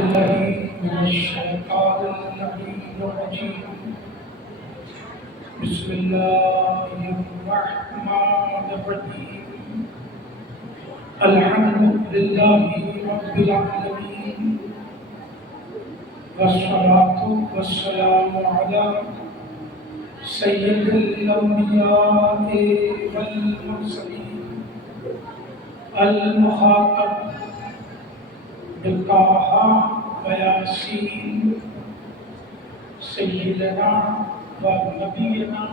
بالله من الشيطان اللعين الرجيم. بسم الله الرحمن الرحيم. الحمد لله رب العالمين، والصلاة والسلام على سيد الأنبياء والمرسلين المخاطب بطه وياسين سيدنا ونبينا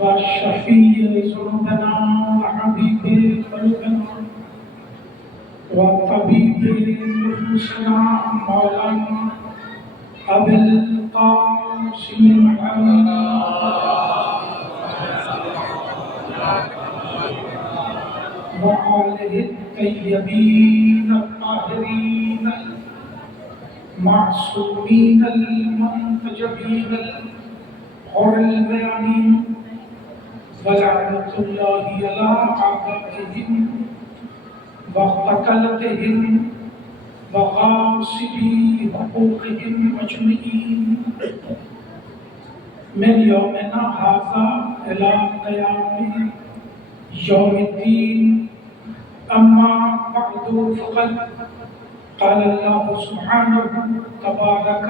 وشفيع ذنوبنا وحبيب قلوبنا وطبيب نفوسنا مولانا أبي القاسم محمد وآله الطيبين الطاهرين المعصومين المنتجبين الغر الميامين، ولعنة الله على أعدائهم وقتلتهم وغاصبي حقوقهم أجمعين من يومنا هذا إلى قيام يوم الدين. أما بعد فقد قال الله سبحانه تبارك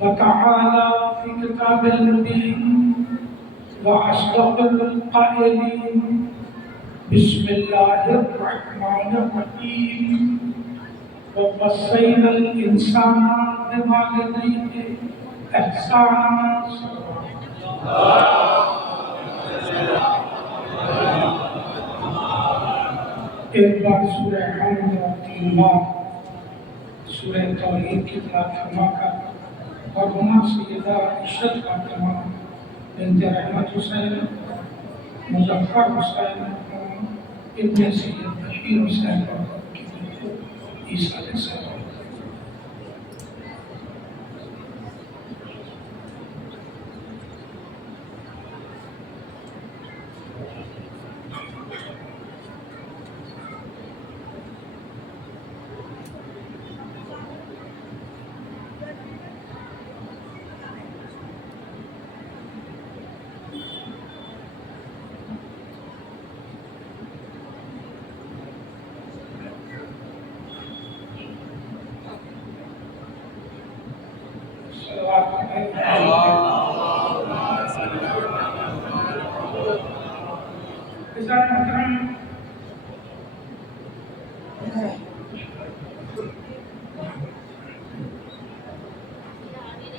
وتعالى في كتاب المبين وأصدق القائلين: بسم الله الرحمن الرحيم. ووصينا الإنسان بوالديه إحسانا. ایک بار سورہ حمد اور 3 بار سورہ توحید کی تلاوت فرما کر اور ہما سیدہ عشرت فاطمہ بنت رحمت حسین، مظفر حسین، ابن سید بشیر حسین کی عیسیٰ علیہ السلام.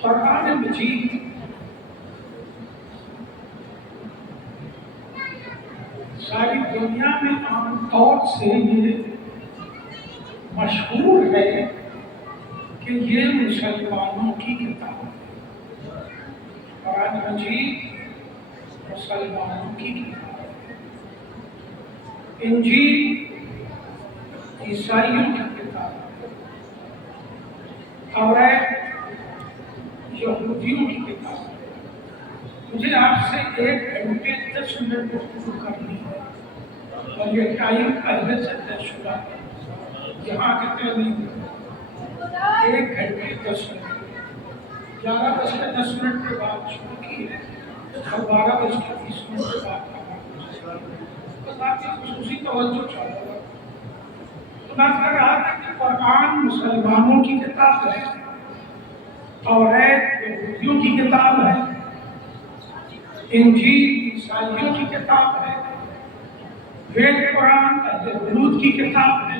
قرآن مجید ساری دنیا میں عام طور سے یہ مشہور ہے کہ یہ مسلمانوں کی کتاب ہے. قرآن مجید مسلمانوں کی کتاب ہے. انجیل عیسائیوں کی کتاب ہے. توریت یہودیوں کی کتاب ہے. مجھے آپ سے 1 گھنٹے 10 منٹ گفتگو کرنی ہے اور یہ ٹائم پہلے سے طے شدہ ہے. یہاں کتنے نہیں 1 گھنٹے 10 منٹ. 11:10 کے بعد شروع کی ہے اور 12:20 کے بعد بس آپ کی خصوصی توجہ چاہتا. تو میں کہہ رہا تھا کہ قرآن مسلمانوں کی کتاب ہے، توریت یہودیوں کی کتاب ہے، انجیل عیسائیوں کی کتاب ہے، وید قرآن اہل حدود کی کتاب ہے.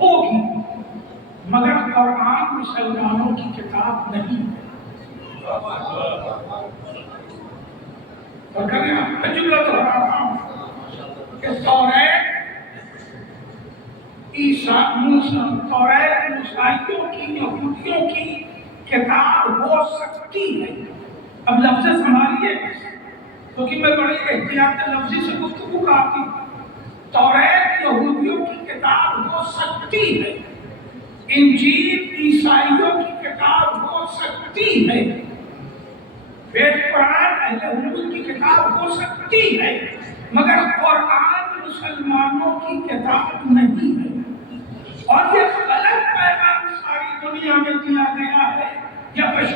ہوگی مگر قرآن مسلمانوں کی کتاب نہیں ہے. اور کہنے آپ جملہ تو رہا ہوں کہ توریت عیسائیوں کی یہودیوں کی کتاب ہو سکتی ہے. اب لفظ سنبھالیے کیونکہ میں بڑی احتیاط لفظی سے گفتگو کرتی ہوں. توریت یہودیوں کی کتاب ہو سکتی ہے، انجیل عیسائیوں کی کتاب ہو سکتی ہے، وید قرآن اہل حدود کی کتاب ہو سکتی ہے، مگر قرآن مسلمانوں کی کتاب نہیں ہے. اور یہ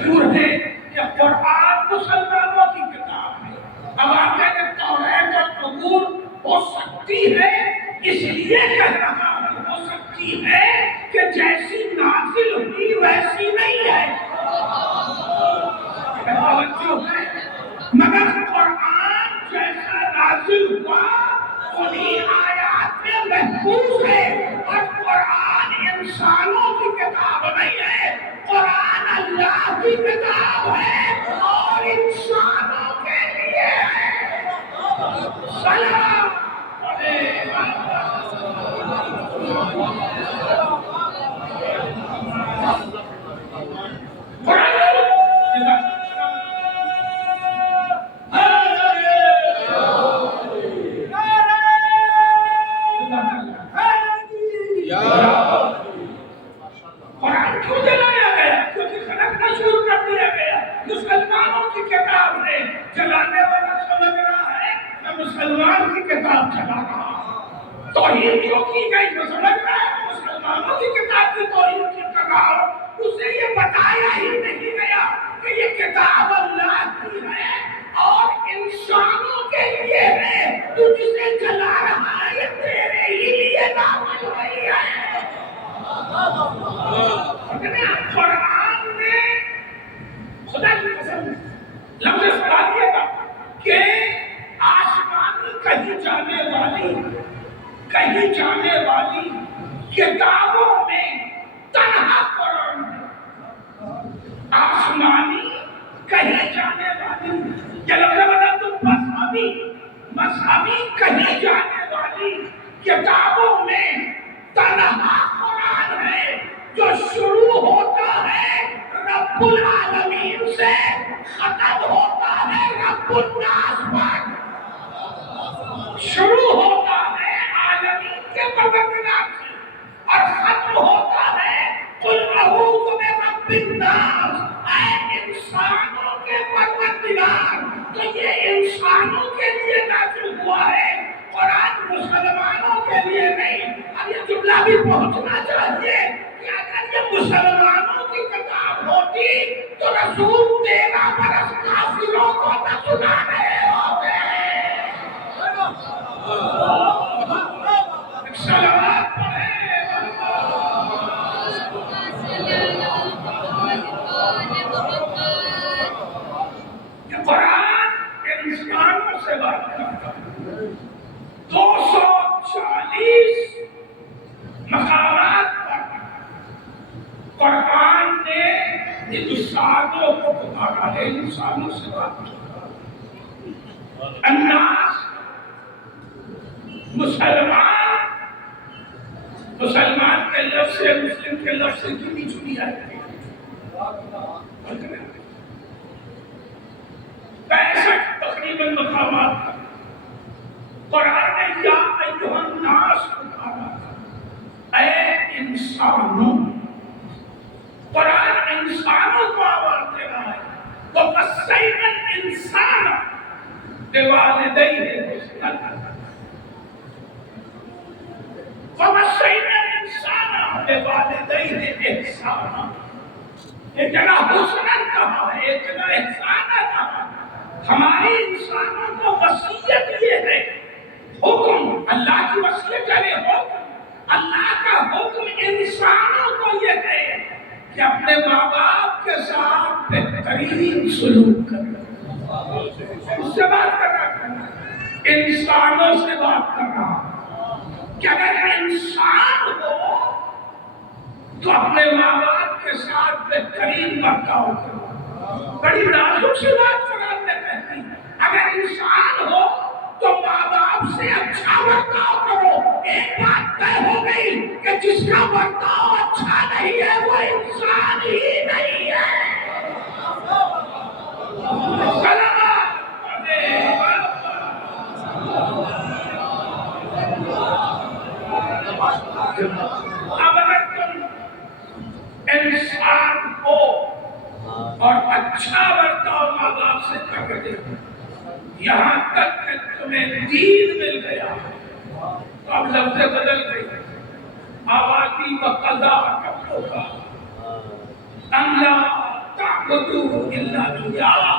مشہور ہے کہ قرآن مسلمانوں کی کتاب ہے. اب آپ کہتے ہیں توریت اور زبور ہو سکتی ہے، اس لیے کہہ رہا ہوں ہو سکتی ہے کہ جیسی نازل ہوئی ویسی نہیں ہے. مگر قرآن جیسا نازل ہوا انہی آیات میں محفوظ ہے. اور قرآن انسانوں کی کتاب نہیں ہے، قرآن اللہ کی کتاب ہے اور انسانوں کے لیے ہے. سلام قرآن کیوں جلایا گیا؟ کیونکہ خلقنا شروع کر دیا گیا. مسلمانوں کی کتاب ہے. جلانے والا سمجھ رہا ہے میں مسلمان کی کتاب چلا رہا ہوں. توہین کیوں کی گئی؟ وہ سمجھ رہا ہے مسلمانوں کی کتاب کی توہین کیوں کر رہا ہوں. اسے یہ بتایا ہی نہیں گیا کہ یہ کتاب اللہ کی ہے اور انسانوں کے لیے ہے. تو جسے جلا رہا ہے یہ تیرے ہی لیے نازل ہوئی ہے. قرآن میں خدا کی قسم لفظ سنا دیا تھا کہ آسمانی کہیں جانے والی کتابوں میں تنہا قرآن ہے. آسمانی کہیں جانے والی یہ لفظ بتا تم مذہبی کہیں جانے والی کتابوں میں تنہا قرآن ہے جو شروع ہوتا ہے رب العالمین سے، ختم ہوتا ہے رب الناس پر. شروع ہوتا ہے عالمین کے پروردگار سے اور ختم ہوتا ہے قل اعوذ برب الناس، اے انسانوں کے پروردگار. تو یہ انسانوں کے لیے نازل ہوا ہے، قرآن مسلمانوں کے لیے نہیں. اب یہ جملہ بھی پہنچنا چاہیے کہ اگر یہ مسلمانوں کی کتاب ہوتی تو رسول 13 برس کافروں کو نہ سنا رہے ہوتے. صلوات پڑھیں. یہ قرآن انسانوں سے بات کرتا ہے. 240 مقامات پر قرآن نے انسانوں کو پکارا ہے، انسانوں سے بات کرتا ہے. الناس مسلمان کے لفظ سے مسلم کے لفظ سے جڑی آئی. 65 تقریباً مقامات پر قرآن نے یا ایھا الناس پکارا، اے انسانوں. قرآن انسانوں کو آواز دے رہا ہے. وَوَصَّيْنَا الْإِنسَانَ بِوَالِدَيْهِ حُسْنًا. وَوَصَّيْنَا الْإِنسَانَ بِوَالِدَيْهِ إِحْسَانًا. ایک جگہ حسنًا کہا ہے، ایک جگہ احسانًا کہا. ہماری انسانوں کو وصیت یہ ہے، حکم اللہ کی وصیت ہے. حکم اللہ کا حکم انسانوں کو یہ ہے کہ اپنے ماں باپ کے ساتھ بہترین سلوک کرنا. اس سے بات کر رہا ہے، انسانوں سے بات کر رہا کہ اگر انسان ہو تو اپنے ماں باپ کے ساتھ بہترین برتاؤ کرو. بڑی نازک سی بات قرآن نے کہی. اگر انسان ہو تو ماں باپ سے اچھا برتاؤ کرو. ایک بات طے ہو گئی کہ جس کا برتاؤ اچھا نہیں ہے وہ انسان ہی نہیں ہے. اب اگر تم انسان ہو اور اچھا برتاؤ ماں باپ سے کر رہے ہو، یہاں تک کہ تمہیں دین مل گیا تو اب لفظ بدل گئی. آبادی و قضا کا ہوگا اللہ تعبدوا الا اياه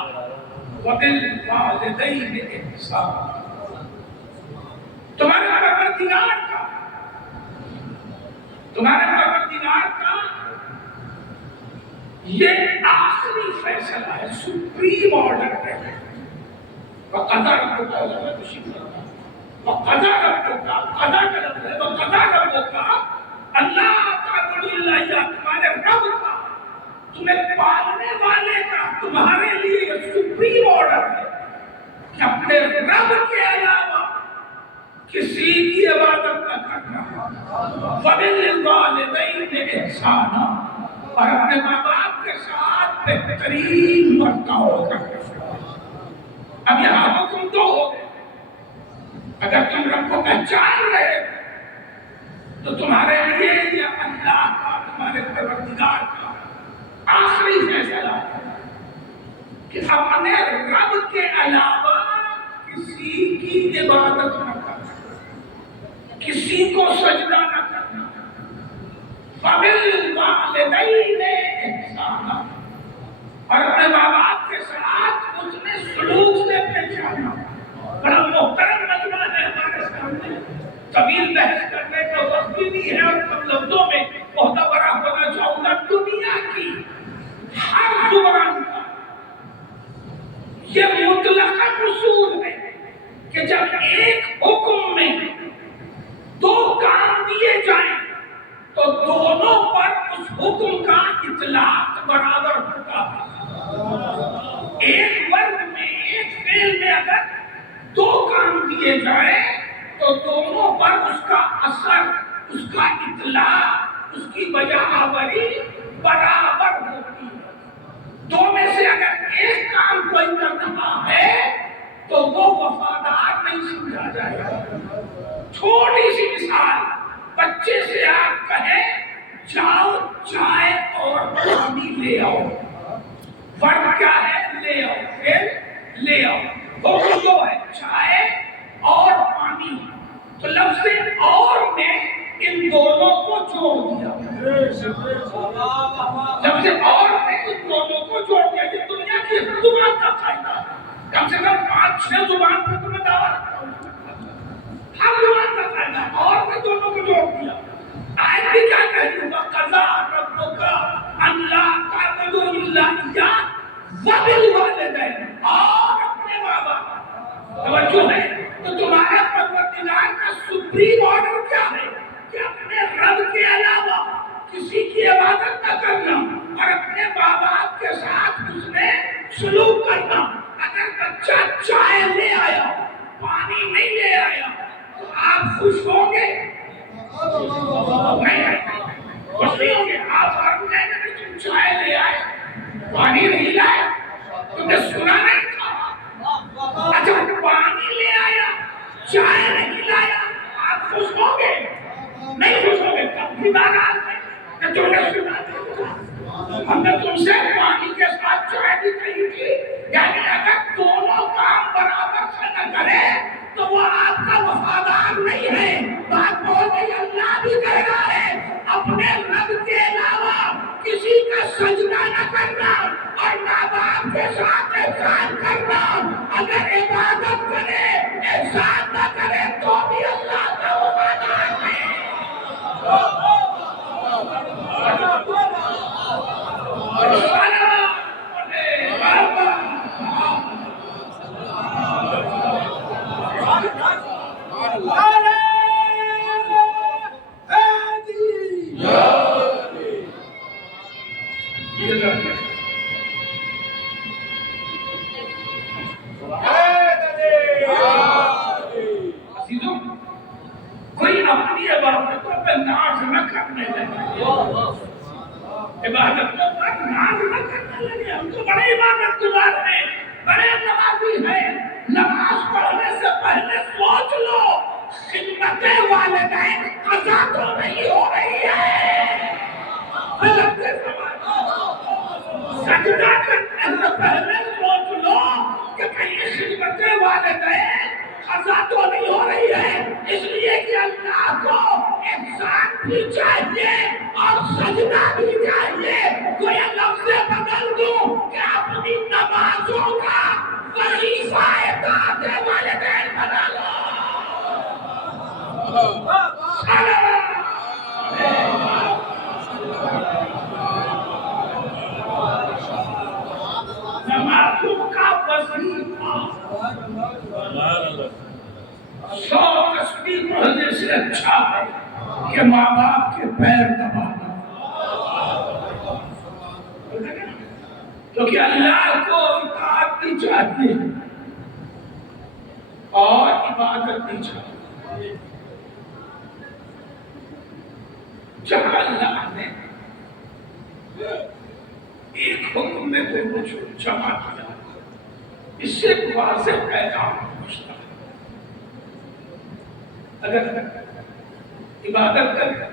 وبالوالدین احسانا. تمہارے پروردگار کا یہ آخری فیصلہ ہے، سپریم آرڈر ہے. وَقَضَىٰ رَبُّكَ أَلَّا تُشْرِكُوا وَقَضَىٰ رَبُّكَ قضا کا لفظ ہے وَقَضَىٰ رَبُّكَ أَلَّا تَعْبُدُوا إِلَّا إِيَّاهُ. تمہارے رب کا، تمہیں پالنے والے کا تمہارے لیے یہ سپریم آرڈر ہے کہ اپنے رب کے علاوہ کسی کی عبادت نہ کرنا. وَبِالْوَالِدَيْنِ إِحْسَانًا، اور اپنے ماں باپ کے ساتھ بہترین برتاؤ کرنا. اب یہاں حکم دو ہو گئے. اگر تم رب کو پہچان رہے تو تمہارے لیے یہ اللہ کا، تمہارے پروردگار کا آخری فیصلہ ہے کہ اپنے رب کے علاوہ کسی کی عبادت نہ کرنا، کسی کو سجدہ نہ کرنا. وَبِالْوَالِدَيْنِ إِحْسَانًا، اور اپنے ماں باپ کے ساتھ اتنے سلوک سے پیش آنا. بڑا محترم مجمع ہے ہمارے سامنے، طویل بحث کرنے کا وقت بھی نہیں ہے، اور کم لفظوں میں بہت بڑا ہونا چاہوں گا. دنیا کی ہر زبان کا یہ مطلق اصول ہے کہ جب ایک حکم میں دو کام دیے جائیں تو دونوں پر اس حکم کا اطلاق برابر ہوتا ہے. ایک ورد میں، ایک فعل میں اگر دو کام دیے جائیں تو دونوں پر اس کا اثر، اس کا اطلاق، اس کی بجا آوری برابر ہوتی ہے. دو میں سے اگر ایک کام کوئی کر رہا ہے تو وہ وفادار نہیں سمجھا جائے گا. چھوٹی سی مثال، بچے سے آپ کہیں جاؤ چائے اور پانی لے آؤ. فرق کیا ہے؟ لے آؤ، پھر لے آؤ. حکم دو ہے، چائے اور پانی. تو لفظ اور نے ان دونوں کو جوڑ دیا. لفظ اور نے ان دونوں کو جوڑ دیا. یہ دنیا کی زبان کا فائدہ ہے. کم سے کم 5-6 زبان پر تمہیں دعویٰ رکھتا ہوں. ہر زبان کا فائدہ، اور نے دونوں کو جوڑ دیا. آیت بھی کیا کہہ رہی ہے؟ وَقَضَىٰ رَبُّكَ أَلَّا تَعْبُدُوا إِلَّا إِيَّاهُ وَبِالْوَالِدَيْنِ، اور اپنے ماں باپ. توجہ ہے. تو تمہارا پروردگار کا سپریم آرڈر کیا ہے؟ کہ اپنے رب کے علاوہ کسی کی عبادت نہ کرنا اور اپنے ماں باپ کے ساتھ اس میں سلوک کرنا. اگر بچہ چائے لے آیا، پانی نہیں لے آیا تو آپ خوش ہوں گے؟ نہیں، خوش نہیں ہوں گے. آپ کہیں گے کہ تم چائے لے آئے، پانی نہیں لائے، تم نے سنا نہیں تھا. اچھا پانی لے آیا، چائے نہیں لایا، آپ خوش ہوں گے؟ نہیں خوش ہوں گے. تب بھی بات ہے کہ تم نے سنا نہیں تھا. ہم نے تم سے پانی کے ساتھ چائے بھی کہی تھی. یعنی اگر دونوں کام برابر سے نہ کرے تو وہ آپ کا وفادار نہیں ہے. بات بہت ہی اللہ بھی کہہ رہا ہے اپنے رب کے علاوہ کسی کا سجدہ نہ کرنا اور ماں باپ کے ساتھ احسان کرنا. اگر عبادت کرے احسان نہ کرے تو بھی اللہ کا وفادار نہیں. کوئی اپنی عبادتوں پہ ناز نہ کرنے لگے، عبادتوں پر ناز نہ کرنے لگے. ہم تو بڑے عبادت گزار ہیں، بڑے نمازی ہیں. نماز پڑھنے سے پہلے سوچ لو خدمت والدین قضا تو نہیں ہو رہی ہے. سجدہ کرنے سے پہلے سوچ لو کہ کہیں خدمت والدین قضا تو نہیں ہو رہی ہے. اس لیے کہ اللہ کو احسان بھی چاہیے اور سجدہ بھی چاہیے. تو یہ لفظ بدل دوں اطاعت والدین بنا لو۔ نمازوں کا وظیفہ 100 تسبیح پڑھنے سے اچھا ہے کہ ماں باپ کے پیر دبانا، کیونکہ اللہ کو اطاعت بھی چاہیے اور عبادت بھی چاہیے۔ جہاں اللہ نے ایک حکم میں دونوں جمع کیا، اس سے واضح پیغام پہنچتا ہے۔ اگر عبادت کرے،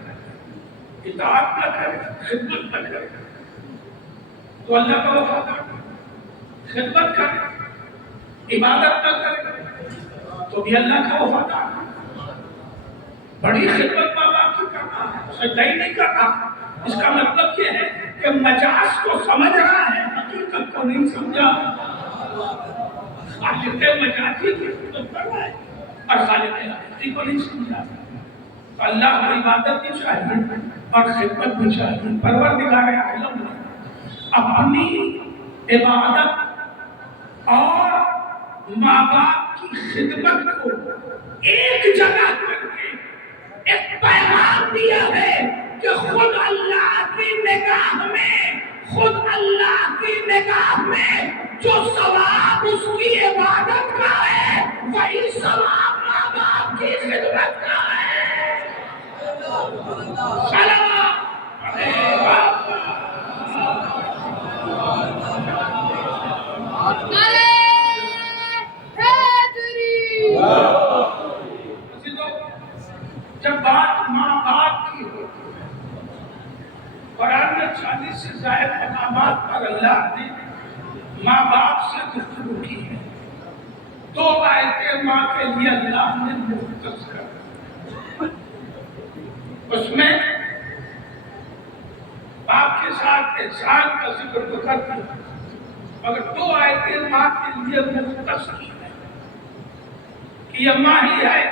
اطاعت نہ کرے، خدمت نہ کرے تو اللہ کا وفادار، خدمت کرے، عبادت نہ کرے تو بھی اللہ کا وفادار۔ بڑی خدمت ماں باپ کی کرنا ہے، سجدہ ہی نہیں کرنا، اس کا مطلب یہ ہے کہ مجاز کو سمجھ رہا ہے، حقیقت کو نہیں سمجھا۔ خالق مجازی کی خدمت کر رہا ہے اور خالق حقیقی کو نہیں سمجھا۔ تو اللہ کو عبادت بھی چاہیے اور خدمت بھی چاہیے۔ پروردگار عالم نے اپنی عبادت اور ماں باپ کی خدمت کو ایک جگہ کر کے ایک پیغام دیا ہے کہ خود اللہ کی نگاہ میں، خود اللہ کی نگاہ میں جو ثواب اس کی عبادت کا ہے وہی ثواب ماں باپ کی خدمت کا ہے۔ صلوات جب بات ماں باپ کی ہوتی ہے، قرآن میں 40 سے زائد مقامات پر اللہ نے ماں باپ سے گفتگو کی ہے۔ 2 آیتیں ماں کے لیے اللہ نے مختص کر، اس میں باپ کے ساتھ احسان کا ذکر تو کر دیا، مگر 2 آیتیں ماں کے لیے مختص کی ہے کہ یہ ماں ہی ہے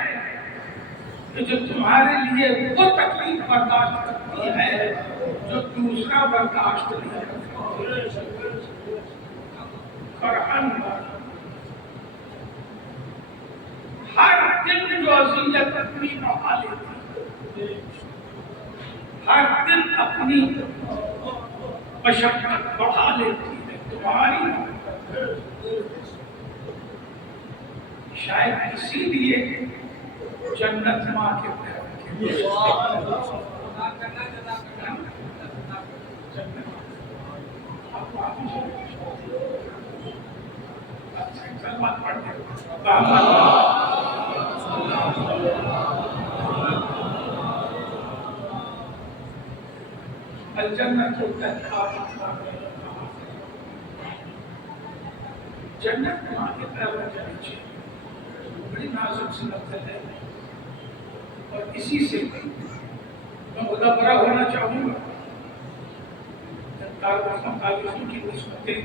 کہ جو تمہارے لیے وہ تکلیف برداشت کرتی ہے جو دوسرا برداشت نہیں کرتا۔ فرحان ہر دن جو اذیت اپنی بڑھا لیتی، ہر دن اپنی مشقت بڑھا لیتی ہے تمہاری، شاید اسی لیے جنت ماں کے پیر الجنت جنت ماں کے پیر میں جانی چاہیے، بڑی نازک سی لفظ ہے، اور اسی سے میں مدبرہ ہونا چاہوں گا۔ تعریفوں کی نسبتیں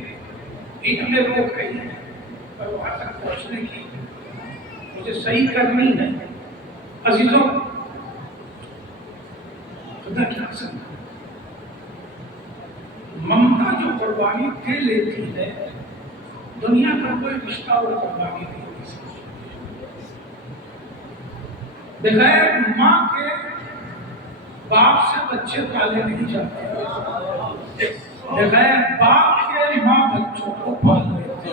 بھی ہمیں روک رہی ہیں، پر وہاں تک پہنچنے کی مجھے صحیح کرنی ہے۔ عزیزوں، خدا کی قسم، ممتا جو قربانی دے لیتی ہے، دنیا کا کوئی رشتہ اور قربانی نہیں دے سکتی۔ بغیر ماں کے باپ سے بچے پالے نہیں جاتے، بغیر باپ کے ماں بچوں کو پال لیتے۔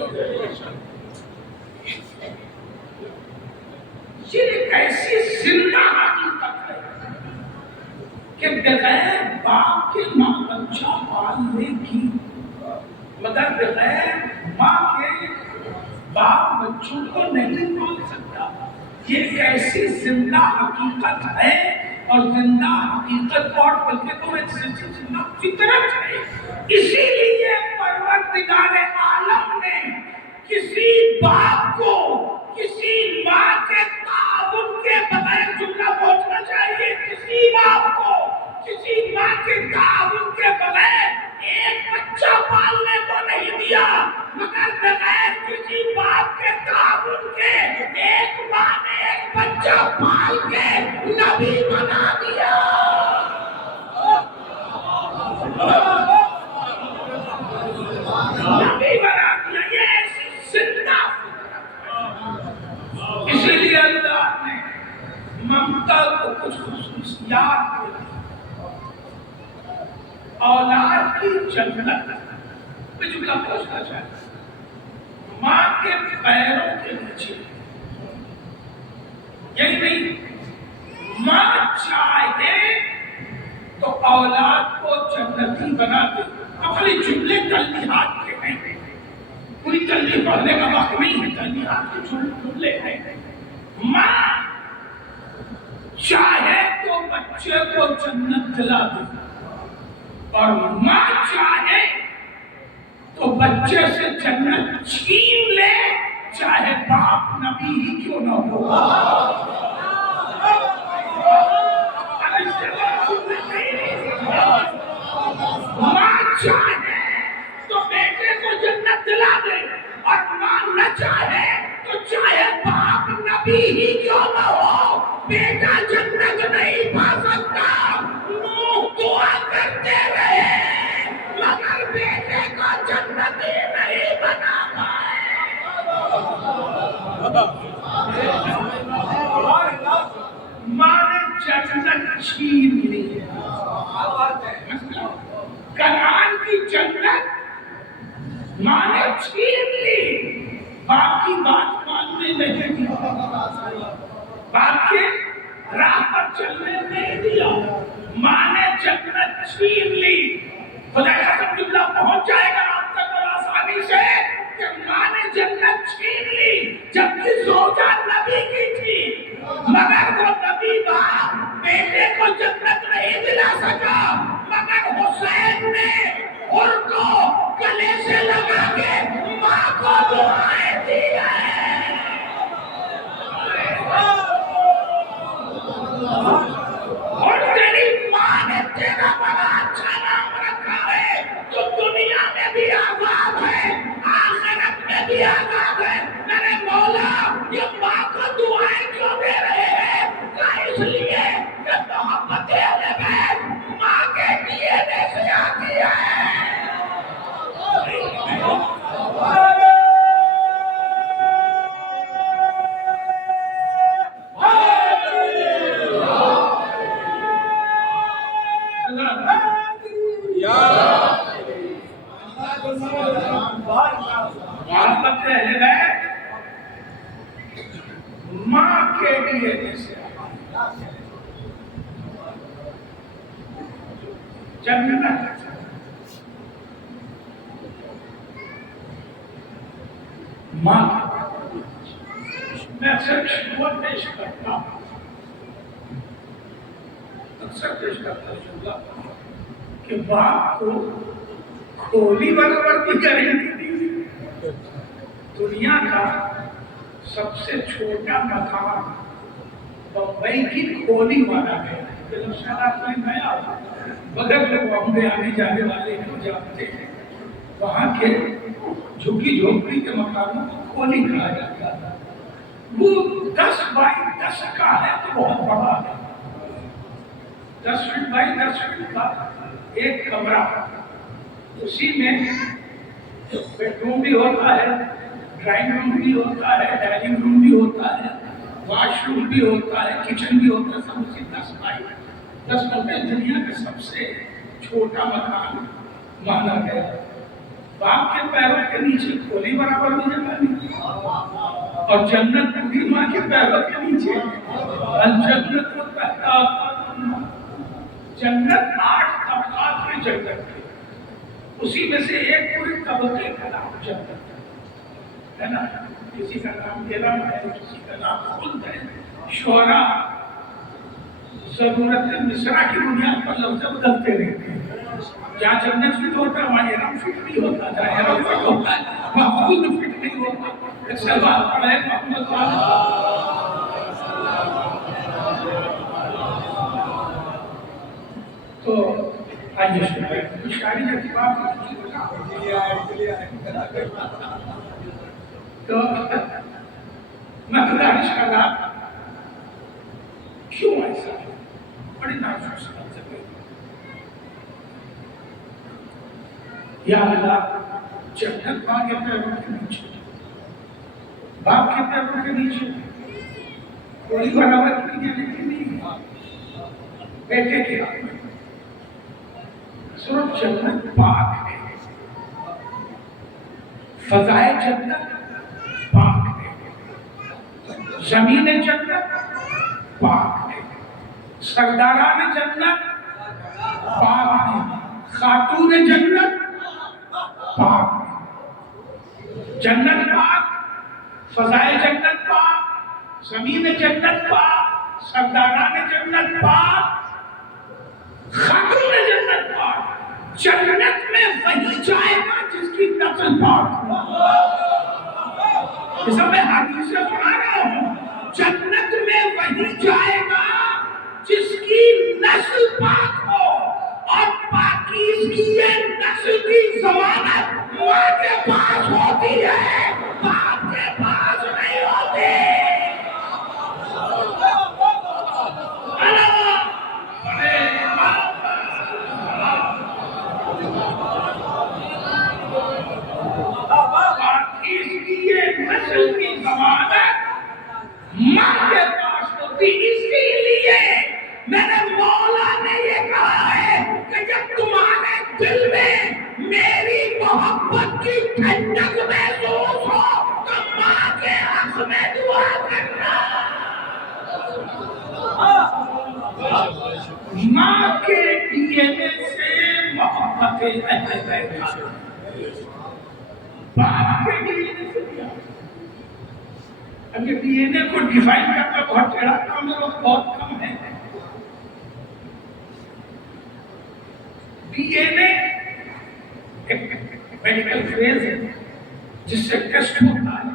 یہ ایک ایسی زندہ حقیقت ہے کہ بغیر باپ کے ماں بچہ پالنے کی، مگر بغیر ماں کے باپ بچوں کو نہیں پال سکتا۔ یہ ایک ایسی زندہ حقیقت ہے، اور زندہ حقیقت اور بلکہ تو ایک زندہ فطرت ہے۔ اسی لیے پروردگار عالم نے کسی باپ کو کسی ماں کے تعاون کے بغیر، جملہ پہنچنا چاہیے، کسی باپ کو کسی ماں کے تعاون کے بغیر ایک بچہ پالنے کو نہیں دیا، مگر بغیر کسی باپ کے تعاون اولاد کی جنت میں جملہ پہنچنا چاہتا ہوں، ماں کے پیروں کے نیچے، یہی نہیں، ماں چاہے تو اولاد کو جنتی بنا دے۔ اب خالی جملے تلمیحات کے ہیں، پوری تلمیح پڑھنے کا وقت نہیں ہے، تلمیحات کے جملے ہیں۔ ماں چاہے تو بچے کو جنت دلا دے، اور ماں چاہے تو بچے سے جنت چھین لے، چاہے باپ نبی ہی کیوں نہ ہو۔ ماں چاہے تو بیٹے کو جنت دلا دے، اور ماں نہ چاہے تو چاہے باپ نبی ہی کیوں نہ ہو، بیٹا جنت نہیں پا سکتا۔ نوح دعا کرتے رہے مگر بیٹے کو جنتی نہیں بنا پائے۔ ماں نے جنت چھین لی، کنعان کی جنت ماں نے چھین لی، باپ کی بات ماننے نہیں دیا، باپ کے راہ پر چلنے نہیں دیا، ماں نے جنت چھین لی۔ خدا کا جملہ پہنچ جائے گا آپ تک اور آسانی سے کہ ماں نے جنت چھین لی، جبکہ زوجہ نبی کی تھی، مگر وہ نبی باپ بیٹے کو جنت نہیں دلا سکا، مگر حسین نے ان کو گلے سے لگا کے ماں کو دعائیں دی ہیں۔ اور تیری ماں نے تیرا بڑا اچھا نام رکھا ہے، تو دنیا میں بھی آباد ہے، آخرت میں بھی آباد ہے۔ میرے مولا یہ ماں کو دعائیں کیوں دے رہے ہیں؟ اس لیے کہ محبت اہل بیت ماں کے دینے سے آتی ہے۔ محبت اہل بیت ماں کے دینے سے جنت۔ ماں میں اکثر شبوت پیش کرتا ہوں، اکثر پیش کرتا ہوں کہ باپ کو کھولی برابر کی گارنٹی دی۔ دنیا کا سب سے چھوٹا مکان بمبئی کی کھولی مانا گیا ہے، شاید آپ نے نیا مگر لوگ بمبئی آنے جانے والے نہیں جانتے ہیں، وہاں کے جھکی جھوپڑی کے مکانوں کو کھولی کہا جاتا ہے۔ وہ 10 بائی 10 کا ہے تو بہت بڑا ہے، 10 فٹ بائی 10 فٹ کا ایک کمرہ، اسی میں بیڈ روم بھی ہوتا ہے، ڈرائنگ روم بھی ہوتا ہے، ڈائننگ روم بھی ہوتا ہے، واش روم بھی ہوتا ہے، کچن بھی ہوتا ہے، سب اسی 10 بائی 10 میں دنیا کا سب سے چھوٹا مکان مانا گیا۔ باپ کے پیروں کے نیچے کھولی برابر بھی جگہ نہیں، اور جنت پوری ماں کے پیروں کے نیچے۔ الجنت جنت 8 طبقات کی جنت ہے، اسی میں سے ایک پوری طبقے کا نام جنت ہے نا، کسی کا نام علم ہے، کسی کا نام خلد ہے۔ شعراء ضرورت مصرع کی بنیاد پر لفظ بدلتے رہتے ہیں، جہاں جنت فٹ ہوتا ہے وہاں علم فٹ نہیں ہوتا، جہاں علم فٹ ہوتا ہے وہاں خود فٹ نہیں ہوتا۔ ایک سوال پڑھے محمد تو آئیے سنائے کچھ شاعری جیسی بات تو میں گزارش کر رہا تھا کیوں ایسا ہے، بڑی نازک سمجھ سکے یا اللہ جنت ماں کے پیروں کے نیچے، باپ کے پیروں کے نیچے، کوئی برابر کی گارنٹی نہیں، بیٹے کے ہاتھ میں سو جنت پاک ہے، فضائے جنت پاک ہے، زمین جنت پاک ہے، سرداران جنت پاک ہے، خاتون جنت پاک ہے، جنت پاک، فضائے جنت پاک، زمین جنت پاک، سرداران جنت پاک، خاتون جنت پاک۔ جنت میں وہی جائے گا جس کی نسل پاک ہو۔ میں حدیث سے پڑھا رہا ہوں، جنت میں وہی جائے گا جس کی نسل پاک ہو، اور پاکیزگی نسل کی ضمانت ماں کے پاس ہوتی ہے، باپ کے پاس نہیں ہوتی۔ پاکیزگی نسل کی ضمانت ماں کے پاس ہوتی، اسی لیے میرے مولا نے یہ کہا ہے کہ جب تمہارے دل میں میری محبت کی ٹھنڈک محسوس ہو تو ماں کے حق میں دعا کرنا۔ ماں کے ڈی این اے سے محبت اہل بیت، باپ کے ڈی این اے سے کیا؟ اب یہ ڈی این اے کو ڈیفائن کرنا بہت ٹیڑھا کام ہے، وقت بہت کم ہے۔ ڈی این اے ایک میڈیکل فریز ہے جس سے ٹیسٹ ہوتا ہے،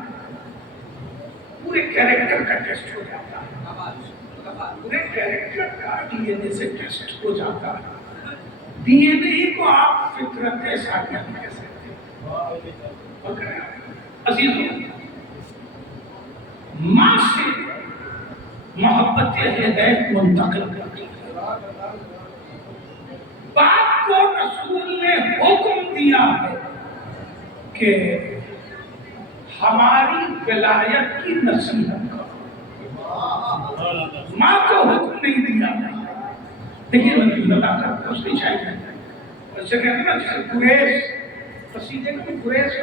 پورے کیریکٹر کا ٹیسٹ ہو جاتا ہے، پورے کیریکٹر کا ڈی این اے سے ٹیسٹ ہو جاتا ہے۔ ڈی این اے کو آپ فطرت ثانیہ کہہ سکتے ہیں۔ عزیزوں، ماں سے محبت ہدایت منتقل کرتی ہے۔ باپ کو رسول نے حکم دیا ہے کہ ہماری ولایت کی نصیحت کرو، ماں کو حکم نہیں دیا۔ دیکھیے رسول اللہ کا کچھ نہیں چاہیے، اسے کہتے ہیں نا جسے گریز، قصیدے میں بھی گریز،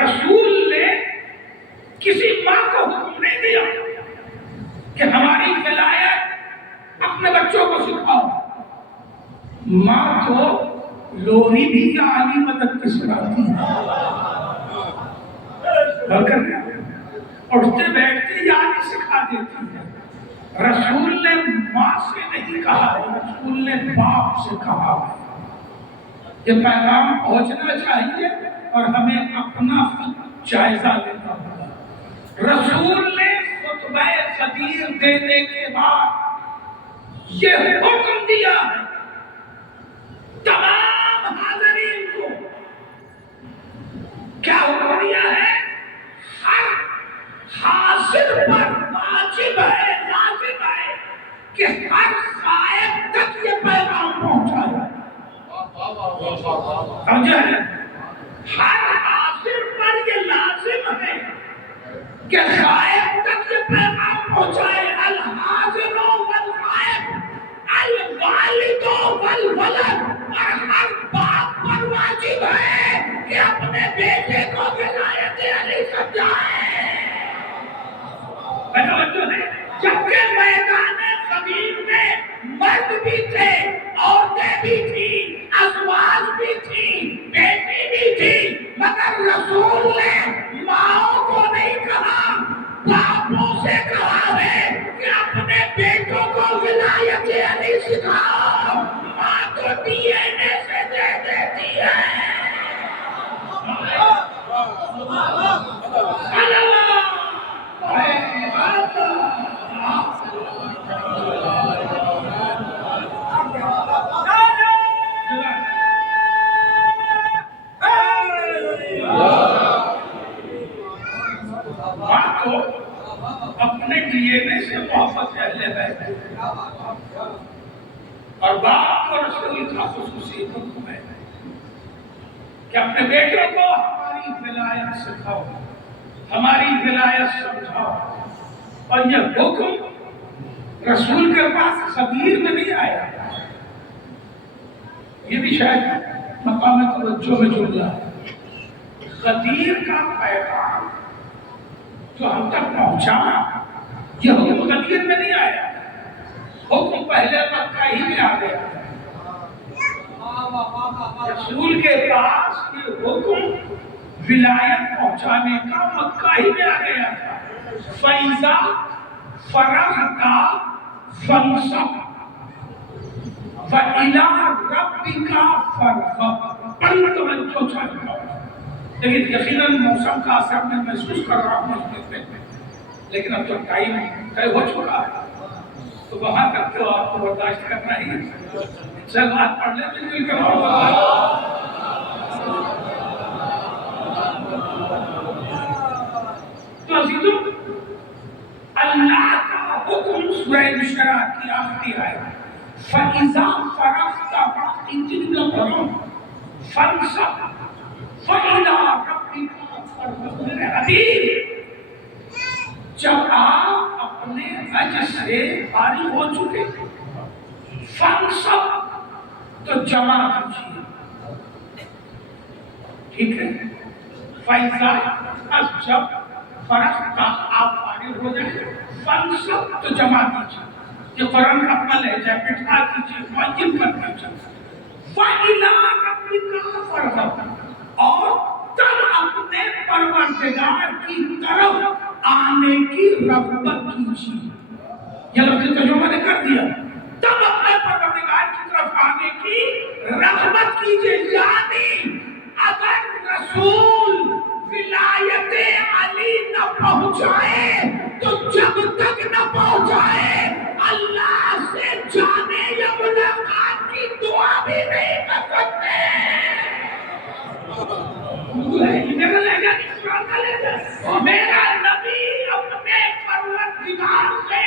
رسول نے کسی ماں کو حکم نہیں دیا کہ ہماری ولایت اپنے بچوں کو سکھاؤ۔ ماں کو لوری بھی یا علی مدد کی سکھاتی ہے، اٹھتے بیٹھتے یعنی سکھا دیتی ہے۔ رسول نے ماں سے نہیں کہا ہے، رسول نے باپ سے کہا ہے۔ یہ پیغام پہنچنا چاہیے اور ہمیں اپنا جائزہ لینا ہوگا۔ رسول نے خطبہ خطیر دینے کے بعد یہ حکم دیا ہے تمام حاضرین کو، کیا حکم دیا ہے؟ ہر حاضر پر واجب ہے، لازم ہے کہ ہر غائب تک یہ پیغام پہنچائے۔ سمجھے؟ ہر حاضر پر یہ لازم ہے کہ غائب تک یہ پیغام پہنچائے۔ الحاضر والغائب، الوالد والولد، اور ہر باپ پر واجب ہے کہ اپنے بیٹے کو ولایت علی سمجھائے۔ جبکہ میدان زمین میں مرد بھی تھے، عورتیں بھی تھیں، ازواج بھی تھیں، بیٹی بھی تھی، مگر رسول نے ماؤں کو نہیں کہا، باپوں سے کہا ہے کہ اپنے بیٹوں کو ولایت علی سکھاؤ۔ ماں تو ڈی این اے سے دے دیتی ہے۔ اپنے ڈی این اے سے محبت اہل بیت، اور باپ کو رسول کا خصوصی حکم ہے کہ اپنے بیٹوں کو ہماری ولایت سکھاؤ، ہماری ولایت سمجھاؤ۔ اور یہ حکم رسول کے پاس خبیر میں نہیں آیا، یہ بھی شاید مقام توجہ میں جملہ ہے۔ غدیر کا پیغام جو ہم تک پہنچا، یہ حکم غدیر میں نہیں آیا، حکم پہلے مکہ ہی میں آ گیا۔ رسول کے پاس یہ حکم ولایت پہنچانے کا مکہ ہی میں آ گیا تھا۔ فَإِذَا فَرَغْتَ فَانصَبْ وَإِلَىٰ رَبِّكَ فَارْغَب۔ بڑی توجہ چاہیے، لیکن یقیناً موسم کا اثر میں محسوس کر رہا ہوں اس میں، لیکن اب تو ٹائم طے ہو چکا ہے تو وہاں تک تو آپ کو برداشت کرنا ہی ہے۔ چل بات پڑھ لیتے ہیں کہ تو عزیزوں، اللہ کا حکم سورہ بشرا کی آخری آیت فَإِذَا فَرَغْتَ فَانصَبْ وَإِلَىٰ رَبِّكَ فَارْغَب۔ جب آپ اپنے حج سے فارغ ہو چکے فَانصَبْ تو جمع کیجیے، ٹھیک ہے؟ فَإِذَا جب فرغت آپ فارغ ہو جائیں، فَانصَبْ تو جمع کیجیے، یہ قرآن کا عمل ہے، جب بٹھا کیجیے معین کر دیجیے۔ وَإِلَىٰ رَبِّكَ فَارْغَب، اور تب اپنے پروردگار کی طرف آنے کی رغبت کیجیے۔ یہ لفظ ترجمہ نے کر دیا، تب اپنے پروردگار کی طرف آنے کی رغبت کیجیے۔ یعنی اگر رسول ولایت علی نہ پہنچائے تو جب تک نہ پہنچائے اللہ سے جانے یا ملاقات کی دعا بھی نہیں کر سکتے۔ میرا نبی اپنے پروردگار سے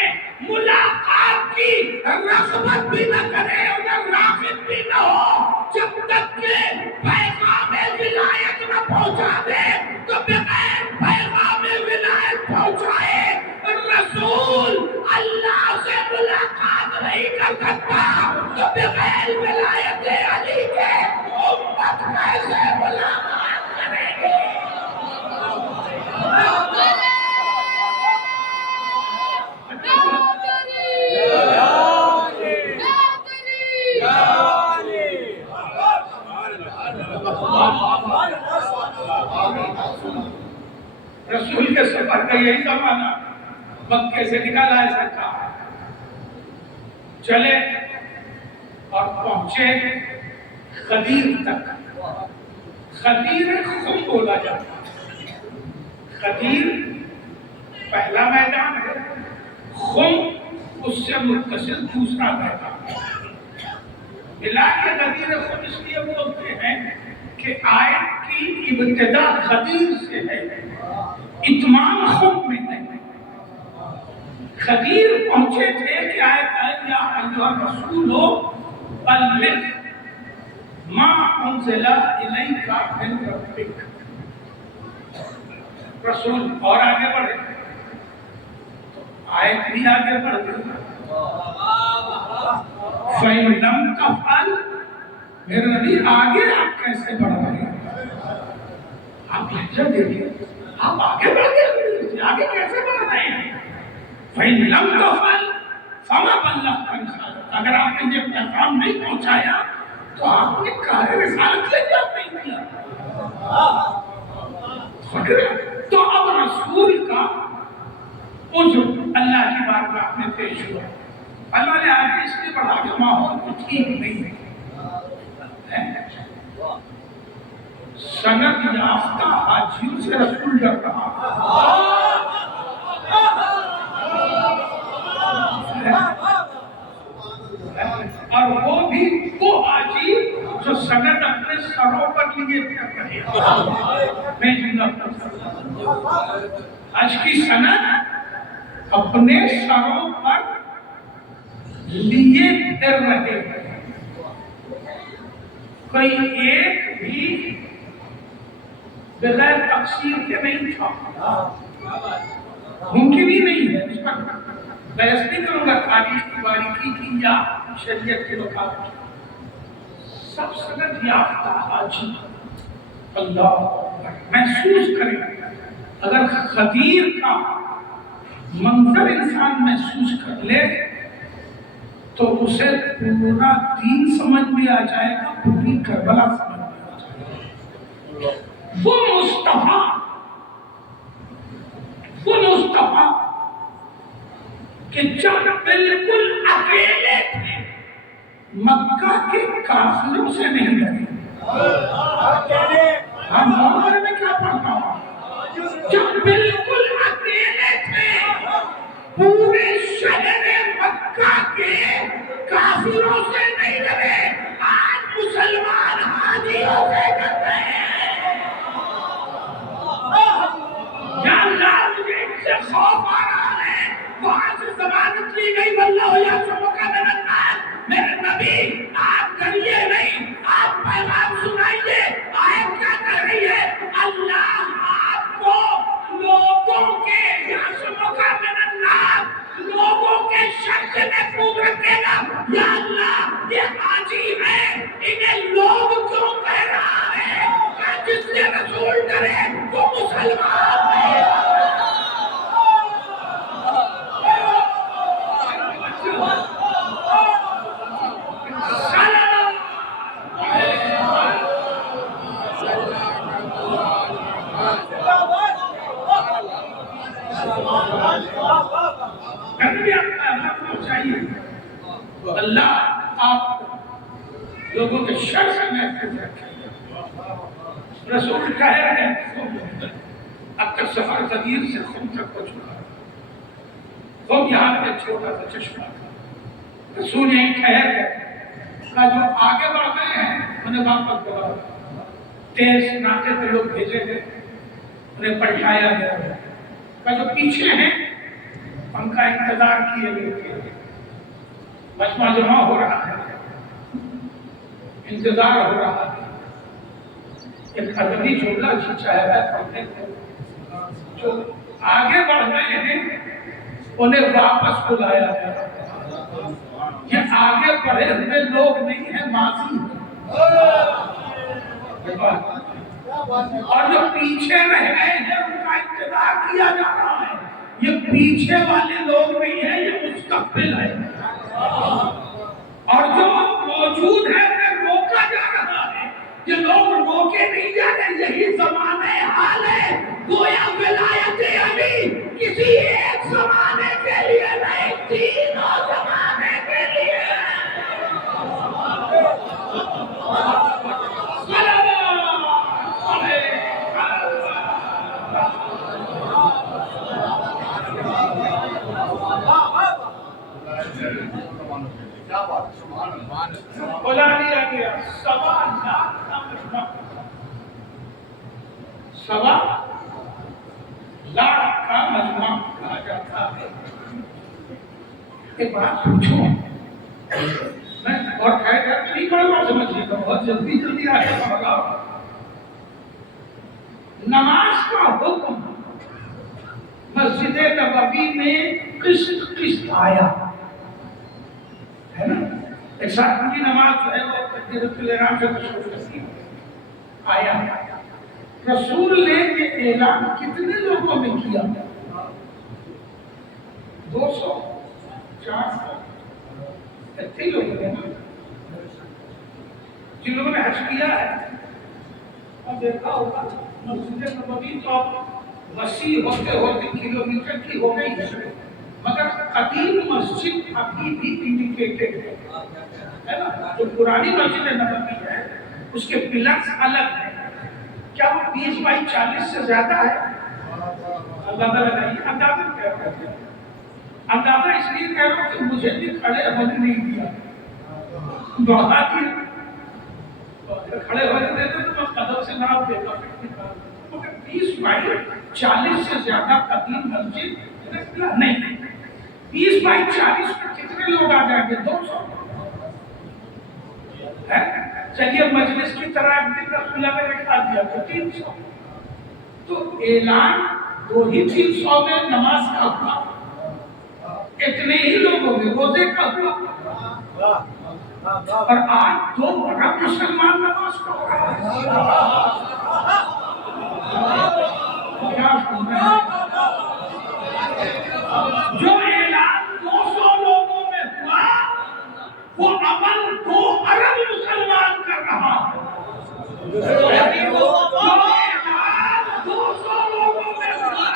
ملاقات کی رغبت بھی نہ کرے اور راغب بھی نہ ہو جب تک کہ پیغام ولایت نہ پہنچا دے، تو بغیر پیغام ولایت پہنچائے رسول اللہ سے ملاقات نہیں کر سکتا۔ تو بغیر ولایت علی کے امت کیسے ملاقات کرے گی؟ رسول کے سفر کا یہی زمانہ، مکے سے نکل آئے سرکار، چلے اور پہنچے غدیر تک۔ غدیر خم بولا جاتا ہے، غدیر پہلا میدان ہے، خم اس سے متصل دوسرا میدان ہے۔ ملا کے غدیر خم اس لیے بولتے ہیں کہ آیت کی ابتدا غدیر سے ہے، اتمام خم میں ہے۔ غدیر پہنچے تھے کہ آیت آئے یا ایھا الرسول بلغ ما انزل الیک من ربک۔ رسول اور آگے بڑھے تو آیت بھی آگے بڑھ گئی۔ فَإِن لَمْ تَفْعَلْ، میرے نبی آگے آپ کیسے بڑھ رہے ہیں؟ آپ لہجہ دیکھیں، آپ آگے بڑھ گئے، آگے کیسے بڑھ رہے ہیں؟ فَإِن لَمْ تَفْعَلْ فَمَا بَلَّغْتَ رِسَالَتَهُ، اگر آپ نے یہ پیغام نہیں پہنچایا تو آپ نے کار رسالت لے جا نہیں کیا۔ تو اب رسول کا عذر اللہ کی بارگاہ میں پیش ہوا، اللہ نے آگے اس لیے بڑھا کہ ماحول کو ٹھیک نہیں ہے۔ سند یافتہ حاجیوں سے رسول ڈر رہا، اور وہ بھی وہ حاجی جو سند اپنے سروں پر لیے پھر رہے میں حج کی سند اپنے سروں پر لیے پھر رہے ہیں۔ کوئی ایک بھی بغیر تقصیر کے نہیں تھا، ممکن ہی نہیں ہے۔ اس پر بحث نہیں کروں گا تاریخ کی باریکی کی یا شریعت کے مطابق۔ سب سند یافتہ حاجی اللہ محسوس کریں. اگر خدیر کا منظر انسان محسوس کر لے تو اسے پورا دین سمجھ میں آ جائے گا, پوری کربلا سمجھ میں آ جائے گا. وہ مصطفیٰ کہ جب بالکل اکیلے تھے, مکہ کے کافروں سے نہیں لڑے. ہم عمر میں کیا پڑھتا ہوں, جب بالکل اکیلے تھے پورے شہر مکہ کے کافروں سے نہیں لڑے. آج مسلمان حاجیوں سے کرتے ہیں. یا اللہ مجھے ان سے خوف آ رہا ہے. وہاں سے ضمانت لی گئی واللہ یعصمک من الناس. میرے نبی آپ کریے نہیں, آپ پیغام سنائیے. آیت کیا کہہ رہی ہے؟ اللہ آپ کو لوگوں کے یعصمک من الناس, لوگوں کے شر سے محفوظ رکھے گا. یا اللہ یہ حاجی ہے, انہیں لوگ کیوں کہہ رہا ہے؟ کیا جس نے رسول ڈرے وہ مسلمان ہے؟ اللہ آپ لوگوں کے شر سے محفوظ رکھیں. رسول کہہ رہے ہیں اب تک سفر غدیر سے خم تک ہو چکا ہے. خم یہاں پہ چھوٹا سا چشمہ تھا. رسول یہیں ٹھہر گئے. جو آگے بڑھ گئے ہیں انہیں واپس بلا. تیز ناطے پہ لوگ بھیجے گئے, انہیں پٹھایا گیا. جو پیچھے ہیں ان کا انتظار کیے گئے. مجمع جمع ہو رہا ہے, انتظار ہو رہا ہے. ایک ادبی جملہ چاہتا ہے پڑھنے کو. جو آگے بڑھ گئے ہیں انہیں واپس بلایا گیا. یہ آگے بڑھے ہوئے لوگ نہیں ہیں, ماضی ہیں. اور جو پیچھے رہ گئے ہیں ان کا انتظار کیا جا رہا ہے. یہ پیچھے والے لوگ نہیں ہیں, یہ مستقبل ہے. اور جو موجود ہے انہیں روکا جا رہا ہے. یہ لوگ روکے نہیں جا رہے. یہی زمانے حال ہے. گویا ولایت علی کسی ایک زمانے کے لیے نہیں, تینوں زمانے کے لیے. بلا دیا گیا 1.25 لاکھ کا مجمع. 1.25 لاکھ کا مجمع کہا جاتا ہے. ایک بات پوچھوں, میں اور خیر نہیں کروں سمجھیے گا, بہت جلدی آگے بڑھا. نماز کا حکم مسجد نبوی میں قسط قسط آیا ہے نا. ایک ساتھ کی نماز جو ہے وہ تکبیرۃ الاحرام سے شروع کرتی آیا. رسول نے یہ اعلان کتنے لوگوں میں کیا؟ 200 400 اتنے لوگ ہیں نا جن لوگوں نے حج کیا ہے. اب دیکھا ہوگا مسجد نبوی تو وسیع ہوتے ہوتے کلومیٹر کی ہو گئی ہے, مگر قدیم مسجد ابھی بھی انڈیکیٹڈ ہے نا. جو پرانی مسجد نبوی ہے اس کے پلرز الگ ہیں. کیا وہ 20x40 سے زیادہ ہے؟ اندازہ لگائیے. اندازہ کیا کرتے ہیں؟ اندازہ اس لیے کہہ رہا ہوں کہ مجھے بھی کھڑے ہونے نہیں دیا, دوڑا دیا. کھڑے ہونے دیتے تو میں قدم سے ناپ دیتا. 20x40 سے زیادہ قدیم مسجد نہیں. 20x40 میں کتنے لوگ آ جائیں گے؟ 200. چلیے مجلس کی طرح ایک دن رسول اللہ نے بٹھا دیا تو 300. تو اعلان 200-300 میں نماز کا ہوا, اتنے ہی لوگوں میں روزے کا ہوا. اور آج 2 ارب مسلمان نماز پڑھ رہے ہیں. کیا سن رہے ہیں؟ جو اعلان 200 لوگوں میں ہوا وہ عمل 2 ارب مسلمان کر رہا ہے. جو اعلان 200 لوگوں میں ہوا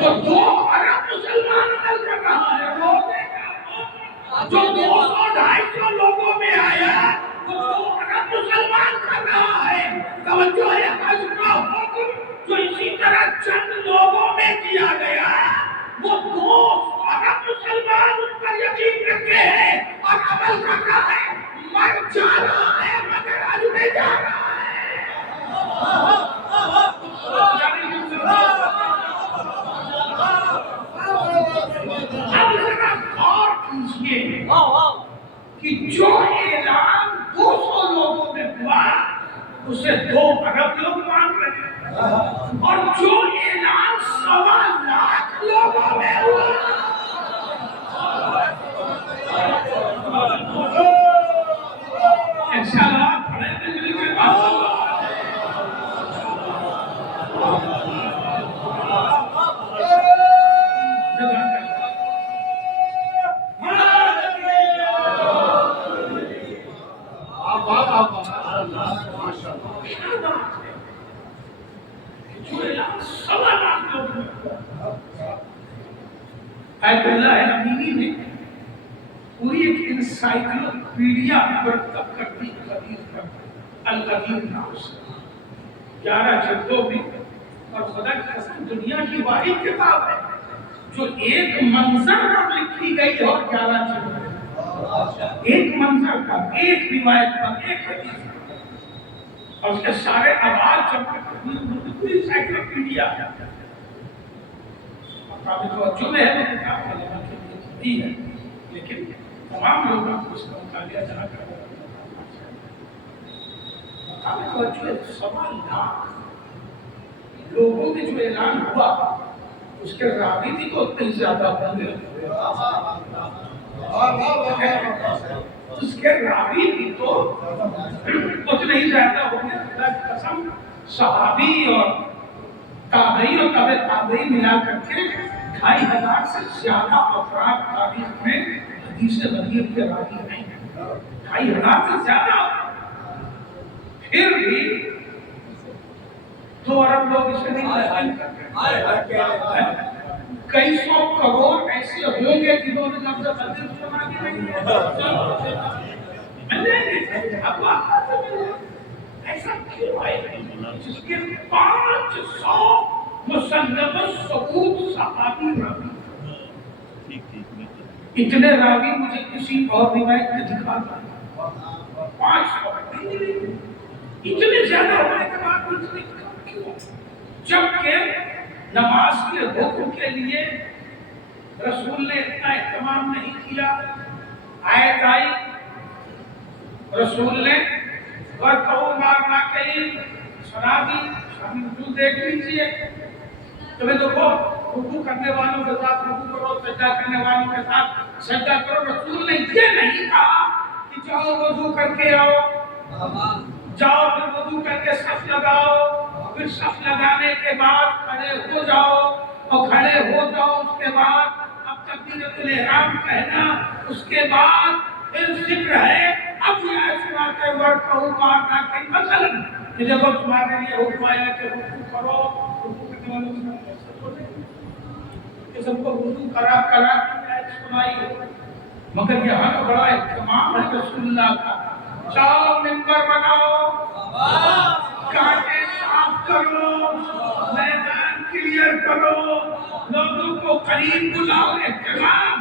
وہ 2 ارب مسلمان عمل کر رہا ہے. جو 200-250 لوگوں میں آیا وہ 2 ارب مسلمان کر رہا ہے. توجہ ہے. حج کا حکم جو اسی طرح چند لوگوں میں کیا گیا وہ 2 ارب مسلمان ان پر یقین رکھتے ہیں اور عمل کر رہا ہے. مر جا رہا ہے مگر آج میں جا رہا ہے. اب ذرا غور کیجیے کہ جو اعلان 200 لوگوں میں ہوا اسے 2 ارب لوگ مان رہے ہیں اور جو اعلان 1.25 لاکھ لوگوں میں ہوا انشاءاللہ پڑھیں گے مل کے بات. آیت اللہ امینی نے پوری ایک انسائکلوپیڈیا مرتب کر دی قدیر پر. القدیر نام سے 11 جلدوں میں اور خدا کی قسم دنیا کی واحد کتاب ہے جو ایک منظر پر لکھی گئی اور 11 جلدوں میں. ایک منظر کا، ایک روایت کا، ایک حدیث کا اور اس کے سارے آواز جمع کرتی پوری انسائکلوپیڈیا جو ہے وہ کتاب علماء کے لیے کھلی ہے لیکن تمام لوگوں کو اس کا مطالعہ جہاں کر رہے ہیں. 1.25 لاکھ لوگوں میں جو اعلان ہوا اس کے راوی بھی تو اتنے زیادہ ہوں گے. اس کے راوی بھی تو اتنے ہی زیادہ ہوں گے. خدا کی قسم صحابی اور تابعی اور تابع تابعی ملا کر کے 2,500 سے زیادہ افراد تاریخ میں حدیث غدیر کے راوی ہیں. 2,500 سے زیادہ. پھر بھی 2 ارب لوگ اسے نہیں تسلیم کرتے. کئی 100 کروڑ ایسے ہوں گے جنہوں نے لفظ غدیر سنا بھی نہیں ہے. ایسا کیوں ہے جس کے 500 مسند ثبوت صحابی راوی. اتنے راوی مجھے کسی اور روایت میں دکھا دیں. 500 اتنے زیادہ ہونے کے بعد اتنے کم کیوں؟ جبکہ نماز کے حکم کے لیے رسول نے اتنا اہتمام نہیں کیا. آیت آئی رسول نے ورکعوا مع الراکعین سنا دی. شامل دیکھ لیجیے. تمہیں دیکھو رکوع کرنے والوں کے ساتھ رکوع کرو، سجدہ کرنے والوں کے ساتھ سجدہ کرو. رسول نے یہ نہیں کہا کہ جاؤ وضو کر کے آؤ، جاؤ پھر وضو کر کے صف لگاؤ، پھر صف لگانے کے بعد کھڑے ہو جاؤ اور کھڑے ہو جاؤ اس کے بعد اب تکبیرۃ الاحرام کہنا، اس کے بعد پھر ذکر ہے. اب یہ ایسا کہ ورکعوا مع الراکعین مثلا کہ جب تمہارے لیے حکم آیا کہ رکوع کرو، رکوع کرنے والوں کے ساتھ کہ سب کو وضو کرا کے آیت سنائی ہو. مگر یہاں تو بڑا اہتمام ہے رسول اللہ کا. جاؤ منبر بناؤ، کانٹے صاف کرو، میدان کلیئر کرو، لوگوں کو قریب بلاؤ. اہتمام.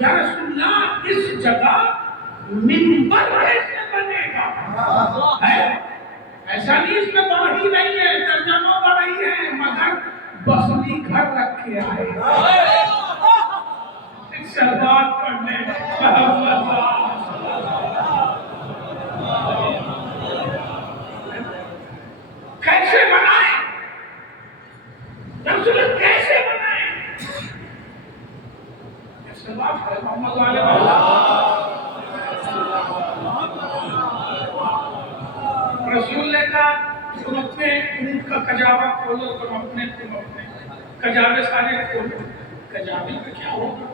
یا رسول اللہ اس جگہ منبر کیسے بنے گا؟ ایسا نہیں اس میں بڑی نہیں ہے، ترجمہ بڑی ہے، مگر بسلی گھر رکھ کے آئے. شربات پڑھنے کیسے بنائیں؟ رسول کیسے بنائیں؟ ایسے بات ہے محمد علیہ رسول نے کہا تم اپنے اونٹ کا کجاوا کھولو، تم اپنے کجاوے سارے کھولو۔ کجاوے میں کیا ہوگا؟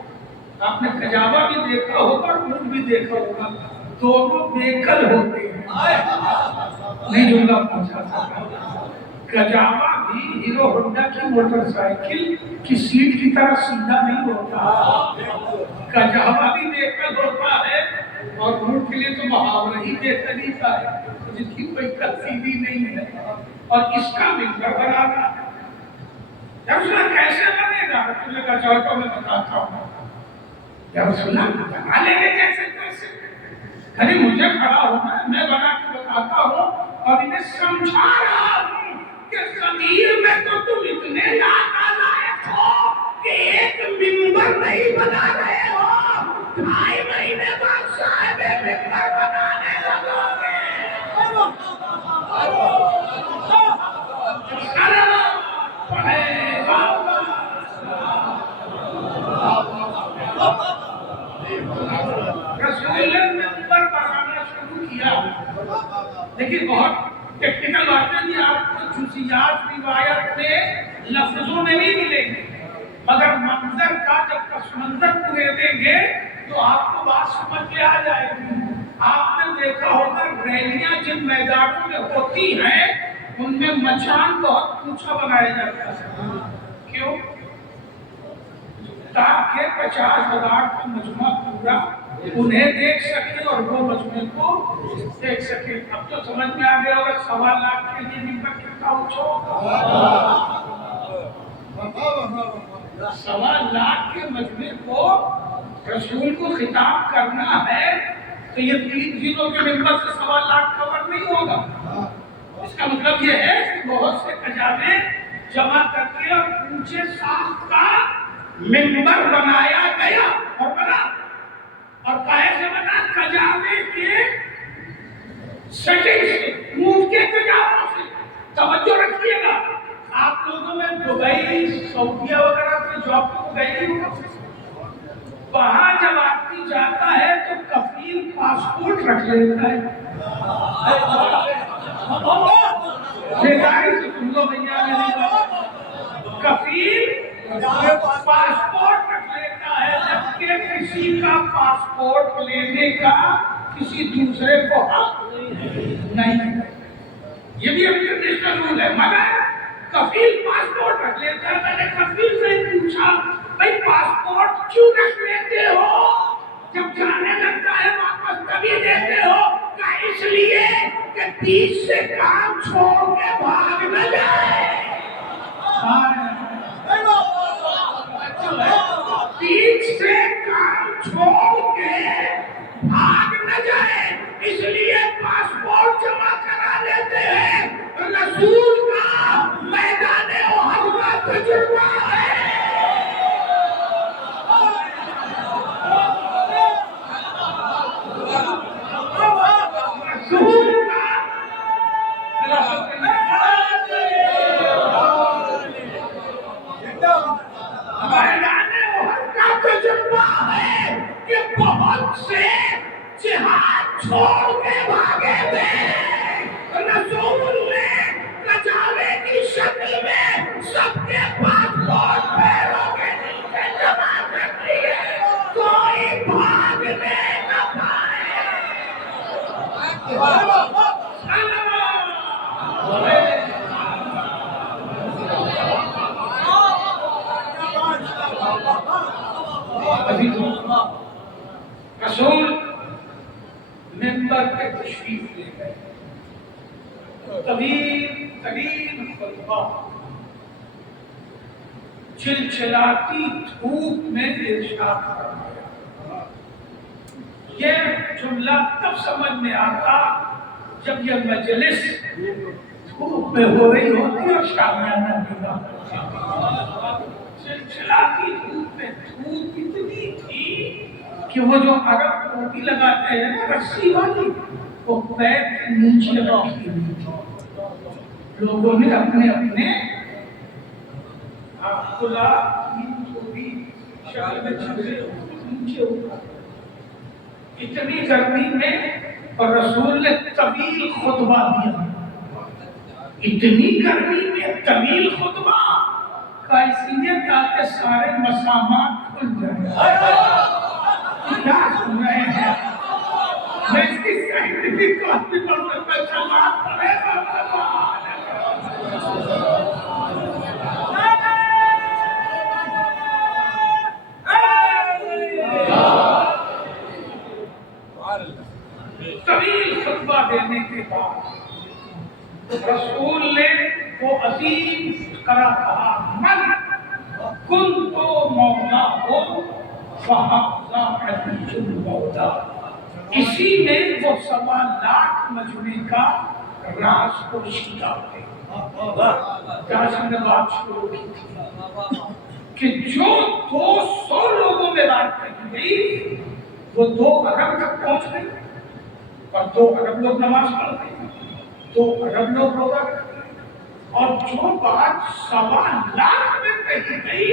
آپ نے کجاوا بھی دیکھا ہوگا اور اونٹ بھی دیکھا ہوگا، دونوں بیکل ہوتے ہیں، نہیں جملہ پہنچا سکتا۔ کجاوا بھی ہیرو ہونڈا کی موٹر سائیکل کی سیٹ کی طرح سیدھا نہیں ہوتا، کجاوا بھی بیکل ہوتا ہے اور اونٹ کے لیے تو محاورہ ہی بیکل ہی کا ہے، جس کی کوئی تفصیلی نہیں ہے، اور اس کا ممبر بنانا یا رسول اللہ کیسے بنے گا؟ رسول اللہ کا جواب تو میں بتاتا ہوں۔ یا رسول اللہ بنا لیں گے کیسے؟ ارے مجھے کھڑا ہونا ہے، میں بنا کے بتاتا ہوں اور انہیں سمجھا رہا ہوں کہ ضمیر میں تو تم اتنے لائق ہو کہ ایک ممبر نہیں بنا رہے ہو، 2.5 مہینے بعد صاحب ممبر بنانے لگو گے۔ رسول نے ممبر بنانا شروع کیا، لیکن بہت ٹیکنیکل باتیں بھی آپ کو جزیات روایت میں لفظوں میں نہیں ملیں گے، مگر منظر کا جب پس منظر پورے دیں گے تو آپ کو بات سمجھ میں آ جائے گی۔ آپ نے دیکھا ہوگا ریلیاں جن میدانوں میں ہوتی ہیں ان میں مچان بہت اونچا بنایا جاتا ہے، کیوں؟ تاکہ 50,000 کا مجمع پورا انہیں دیکھ سکے اور وہ مجمع کو دیکھ سکے۔ اب تو سمجھ میں آ گیا ہوگا 1.25 لاکھ کے لیے ممبر کتنا اونچا ہوگا۔ 1.25 لاکھ کے مجمع کو رسول کو خطاب کرنا ہے تو یہ 3 دنوں کے ممبر سے 1.25 لاکھ کور نہیں ہوگا۔ اس کا مطلب یہ ہے کہ بہت سے کجاوے جمع کر کے اور اونچے ساخت کا ممبر بنایا گیا اور بنا، اور کہے سے بنا؟ کجاوے کے سٹنگ سے، اونٹ کے کجاووں سے۔ توجہ رکھیے گا، آپ لوگوں میں دبئی، سعودیہ وغیرہ میں جاب کو گئے نہیں ہوگا، وہاں جب آدمی جاتا ہے تو کفیل پاسپورٹ رکھ لیتا ہے۔ بیداری سے سن لو بھیا، کفیل پاسپورٹ رکھ لیتا ہے، جبکہ کسی کا پاسپورٹ لینے کا کسی دوسرے کو حق نہیں۔ یہ بھی انٹرنیشنل رول ہے، مگر کفیل پاسپورٹ رکھ لیتا ہے۔ میں نے کفیل سے پوچھا بھائی پاسپورٹ کیوں رکھ لیتے ہو؟ جب جانے لگتا ہے واپس کبھی دیتے ہو؟ کہا اس لیے کہ 30 سے کام چھوڑ کے بھاگ نہ جائے، 30 سے کام چھوڑ کے بھاگ نہ جائے، اس لیے پاسپورٹ جمع کرا لیتے ہیں۔ رسول کا میدان احد کا تجربہ ہے۔ رسول کا میدان احد کا تجربہ ہے کہ بہت سے جہاد چھوڑ کے بھاگے تھے، رسول نے کجاوے کی شکل میں سب کے پاسپورٹ پیروں کے نیچے جمع کر دیے، کوئی بھاگنے نہ پائے۔ رسول ممبر پہ تشریف لے گئے، طویل ترین خطبہ چلچلاتی دھوپ میں ارشاد فرمایا۔ یہ جملہ تب سمجھ میں آتا جب یہ مجلس دھوپ میں ہو رہی ہوتی اور شامیانہ بھی چلچلاتی دھوپ میں، دھوپ اتنی تھی کہ وہ جو عرب ٹوپی لگاتے ہیں نا رسی والی، وہ پیر کے نیچے رکھی ہوئی تھی۔ لوگوں نے اپنے اپنے کھلا ٹوپی شکل میں چھپے نیچے اوپر، اتنی گرمی میں اور رسول نے طویل خطبہ دیا. اتنی گرمی میں طویل خطبہ کا اس لیے تاکہ سارے مسامات کھل جائیں. کیا سن رہے ہیں؟ میں اس کی سائنٹیفک کافی پڑھنے پہ سماعت پڑھے طویل خطبہ دینے کے بعد رسول نے وہ عظیم فقرہ کہا من کنت مولا ہو فہذا علی المولا. اسی نے وہ 1.25 مجمع کا راز پوشیدہ ہے. جہاں سے ہم نے بات شروع کی تھی کہ جو 200 لوگوں میں بات کہی گئی وہ 2 ارب تک پہنچ گئی اور 2 ارب لوگ نماز پڑھتے ہیں, 2 ارب لوگ روزہ کرتے ہیں. اور جو بات 1.25 لاکھ میں کہی گئی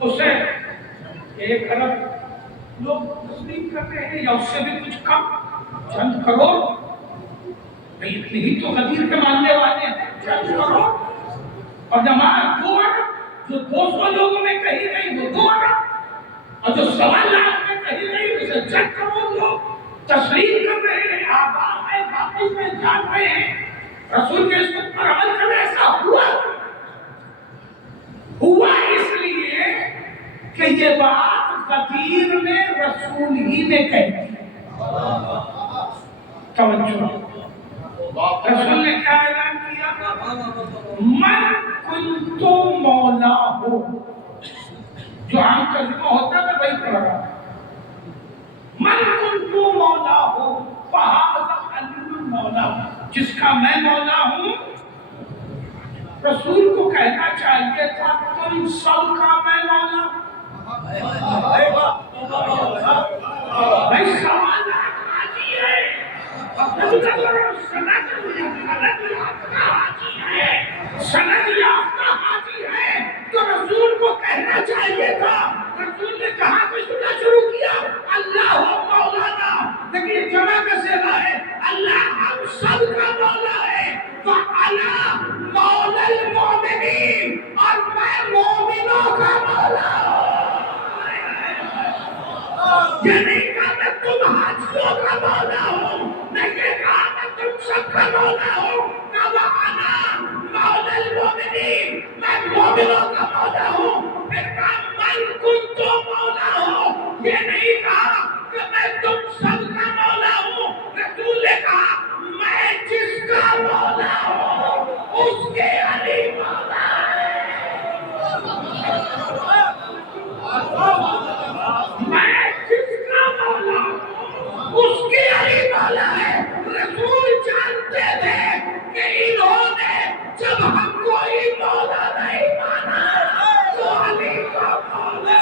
اسے 1 ارب لوگ تسلیم کرتے ہیں یا اس سے بھی کچھ کم, چند کروڑ. اتنی ہی تو غدیر کے ماننے والے ہیں, چند کروڑ. اور جماعت 2 ارب جو 200 لوگوں میں کہی گئی وہ 2 ارب, اور جو 1.25 لاکھ میں کہی گئی اسے چند کروڑ لوگ تسلیم کر رہے ہیں, آباد میں واپس میں جان رہے ہیں. رسول کے اس پر عمل کرنے ایسا ہوا اس لیے کہ یہ بات غدیر میں رسول ہی نے کہی. توجہ, رسول نے کیا اعلان کیا؟ من کنت مولا ہو. جو عام ترجمہ ہوتا ہے وہی پڑھ رہا ہے. من کنت مولا ہو فہذا علی المولا. جس کا میں مولا ہوں. رسول کو کہنا چاہیے تھا تم سب کا میں مولا. بھائی سوال حاجی ہے, سند یافتہ حاجی ہے تو رسول کو کہنا چاہیے تھا. رسول نے کہاں کو سننا شروع کیا اللہ مولانا, لیکن جمع کا صیغہ ہے اللہ ہم سب کا مولا ہے. فَأَنَا مَوْلَى الْمُؤْمِنِينَ, اور میں مومنوں کا مولا ہوں. یہ نہیں کہا میں تم حاجیوں کا مولا ہوں, نہیں کہا میں تم سب کا مولا ہوں. وَأَنَا مَوْلَى الْمُؤْمِنِينَ, میں مومنوں کا مولا ہوں. پھر کہا من کنت مولا ہوں, یہ نہیں کہا کہ میں تم سب کا مولا ہوں. رسول نے کہا میں جس کا مولا ہوں اس کے علی مولا ہے. میں جس کا مولا ہوں اس کے علی مولا ہے. رسول جانتے تھے کہ انہوں نے جب ہم کوئی مولا نہیں مانا تو علی کا مولا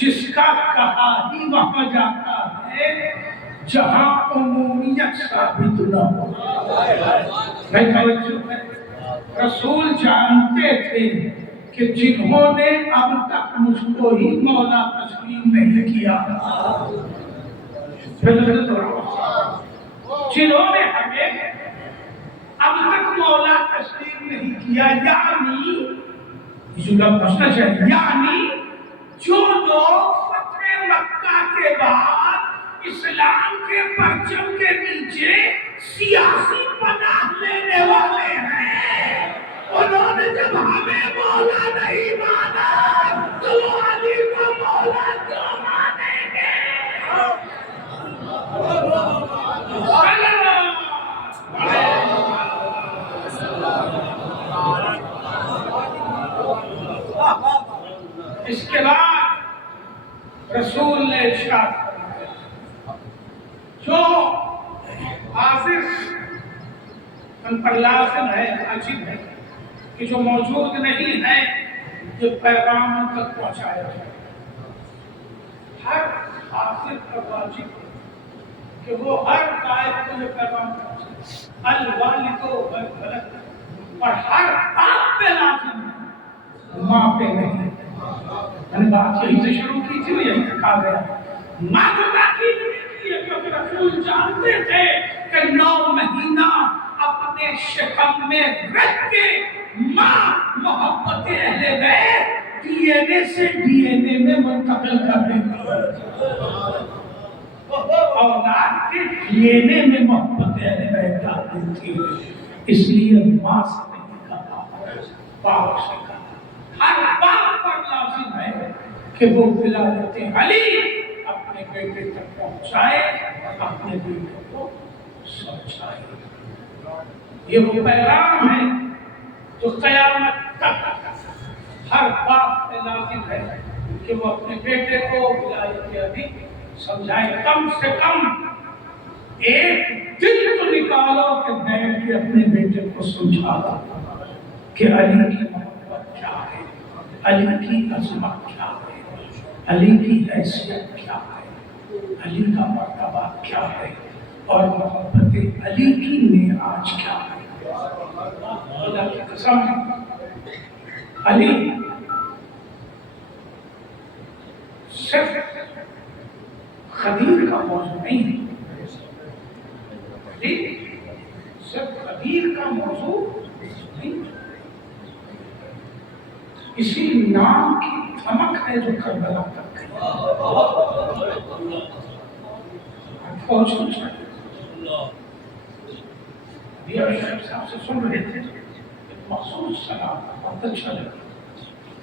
جس کا کہا ہی وہاں جاتا ہے جہاں عمومیت ثابت نہ ہو. رسول جانتے تھے کہ جنہوں نے اب تک مجھ کو ہی مولا تسلیم نہیں کیا, جنہوں نے ہمیں اب تک مولا تسلیم نہیں کیا, یعنی پوچھنا چاہیے, یعنی جو لوگ فتح مکہ کے بعد اسلام کے پرچم کے نیچے سیاسی پناہ لینے والے ہیں, انہوں نے جب ہمیں مولا نہیں مانا تو وہ علی کو مولا کیوں مانیں گے؟ اس کے بعد رسول نے ارشاد فرمایا جو حاضر ہم پر لازم ہے، واجب ہے کہ جو موجود نہیں ہے یہ پیغام ان تک پہنچایا جائے۔ ہر حافظ کا واجب ہے کہ وہ ہر قائد کو یہ پیغام پہنچائے، الوالد والولد، اور ہر باپ پہ لازم ہے، ماں پہ نہیں۔ میں نے بات یہی سے شروع کی تھی، یہی سے کہا گیا ماں کو تاکید نہیں کی ہے، کیونکہ رسول جانتے تھے کہ 9 مہینہ اپنے شکم میں رکھ کے ماں محبت اہل بیت ڈی این اے سے ڈی این اے میں منتقل کرنے کا، اولاد کے ڈی این اے میں محبت اہل بیت ڈالتی تھی، اس لیے ماں سے نہیں کہا، باپ سے کہا۔ ہر باپ پر لازم ہے کہ وہ ولایت علی اپنے بیٹے تک پہنچائے، اپنے بیٹے کو سمجھائے۔ یہ وہ پیغام ہے جو قیامت تک ہر باپ پہ لازم ہے کہ وہ اپنے بیٹے کو ولایت علی سمجھائے۔ کم سے کم ایک دن تو نکالو کہ بیٹھ کے اپنے بیٹے کو سمجھا کہ علی کی محبت کیا ہے، علی کی عظمت کیا ہے، علی کی حیثیت کیا ہے، علی کا مرتبہ کیا ہے، اور محبت علی کی معراج کیا ہے۔ خدا کی قسم، علی صرف خدیر کا موضوع نہیں ہے، علی صرف خدیر کا موضوع نہیں، اسی نام کی دھمک ہے جو کربلا تک گئی۔ فوج کو چاہیے، ابھی شیخ صاحب سے سن رہے تھے مخصوص سلام، بہت اچھا لگا۔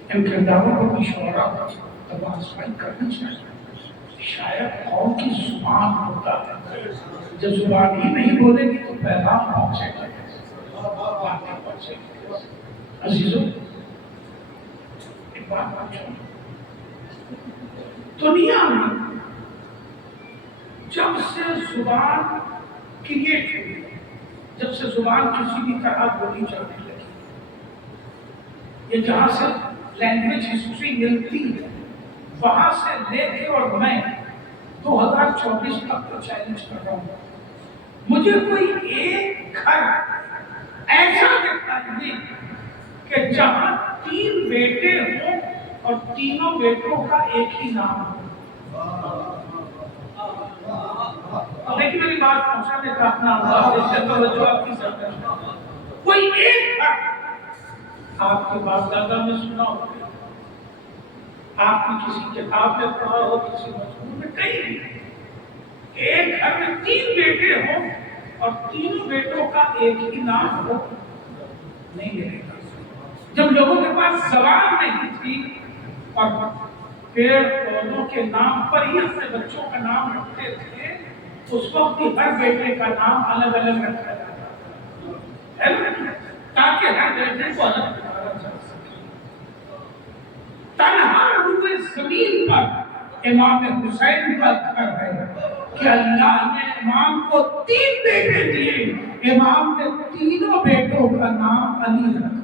ان کرداروں کو بھی شعراء کو آزمائی کرنی چاہیے۔ شاید قوم کی زبان ہوتا ہے، جب زبان ہی نہیں بولے گی تو پیغام پہنچے گا، باتیں پہنچے گی۔ عزیزوں، ایک بات پوچھو، دنیا میں جب سے زبان کریٹ ہوئی، جب سے زبان کسی بھی طرح بولی جانے لگی، یہ جہاں سے لینگویج ہسٹری ملتی ہے، وہاں سے لے کے اور میں 2024 تک کو چیلنج کر رہا ہوں، مجھے کوئی ایک گھر ایسا دکھائیے کہ جہاں 3 بیٹے ہوں اور تینوں بیٹوں کا ایک ہی نام ہو۔ لیکن میری بات پہنچانے کا اپنا انداز، اس سے توجہ آپ کی سرکش، کوئی ایک گھر آپ کے باپ دادا میں سنا ہو، آپ نے کسی کتاب میں پڑھا ہو، کسی مضمون میں، کہیں بھی ایک گھر میں 3 بیٹے ہوں اور تینوں بیٹوں کا ایک ہی نام ہو، نہیں ملے گا۔ جب لوگوں کے پاس زبان نہیں تھی اور پیڑ پودوں کے نام پر ہی اپنے بچوں کا نام رکھتے تھے، اس وقت بھی ہر بیٹے کا نام الگ الگ رکھا جاتا ہے، تاکہ ہر بیٹے کو الگ پکارا جا سکے۔ تنہا روئے زمین پر امام حسین کا گھر ہے کہ اللہ نے امام کو 3 بیٹے دیے، امام نے تینوں بیٹوں کا نام علی رکھا۔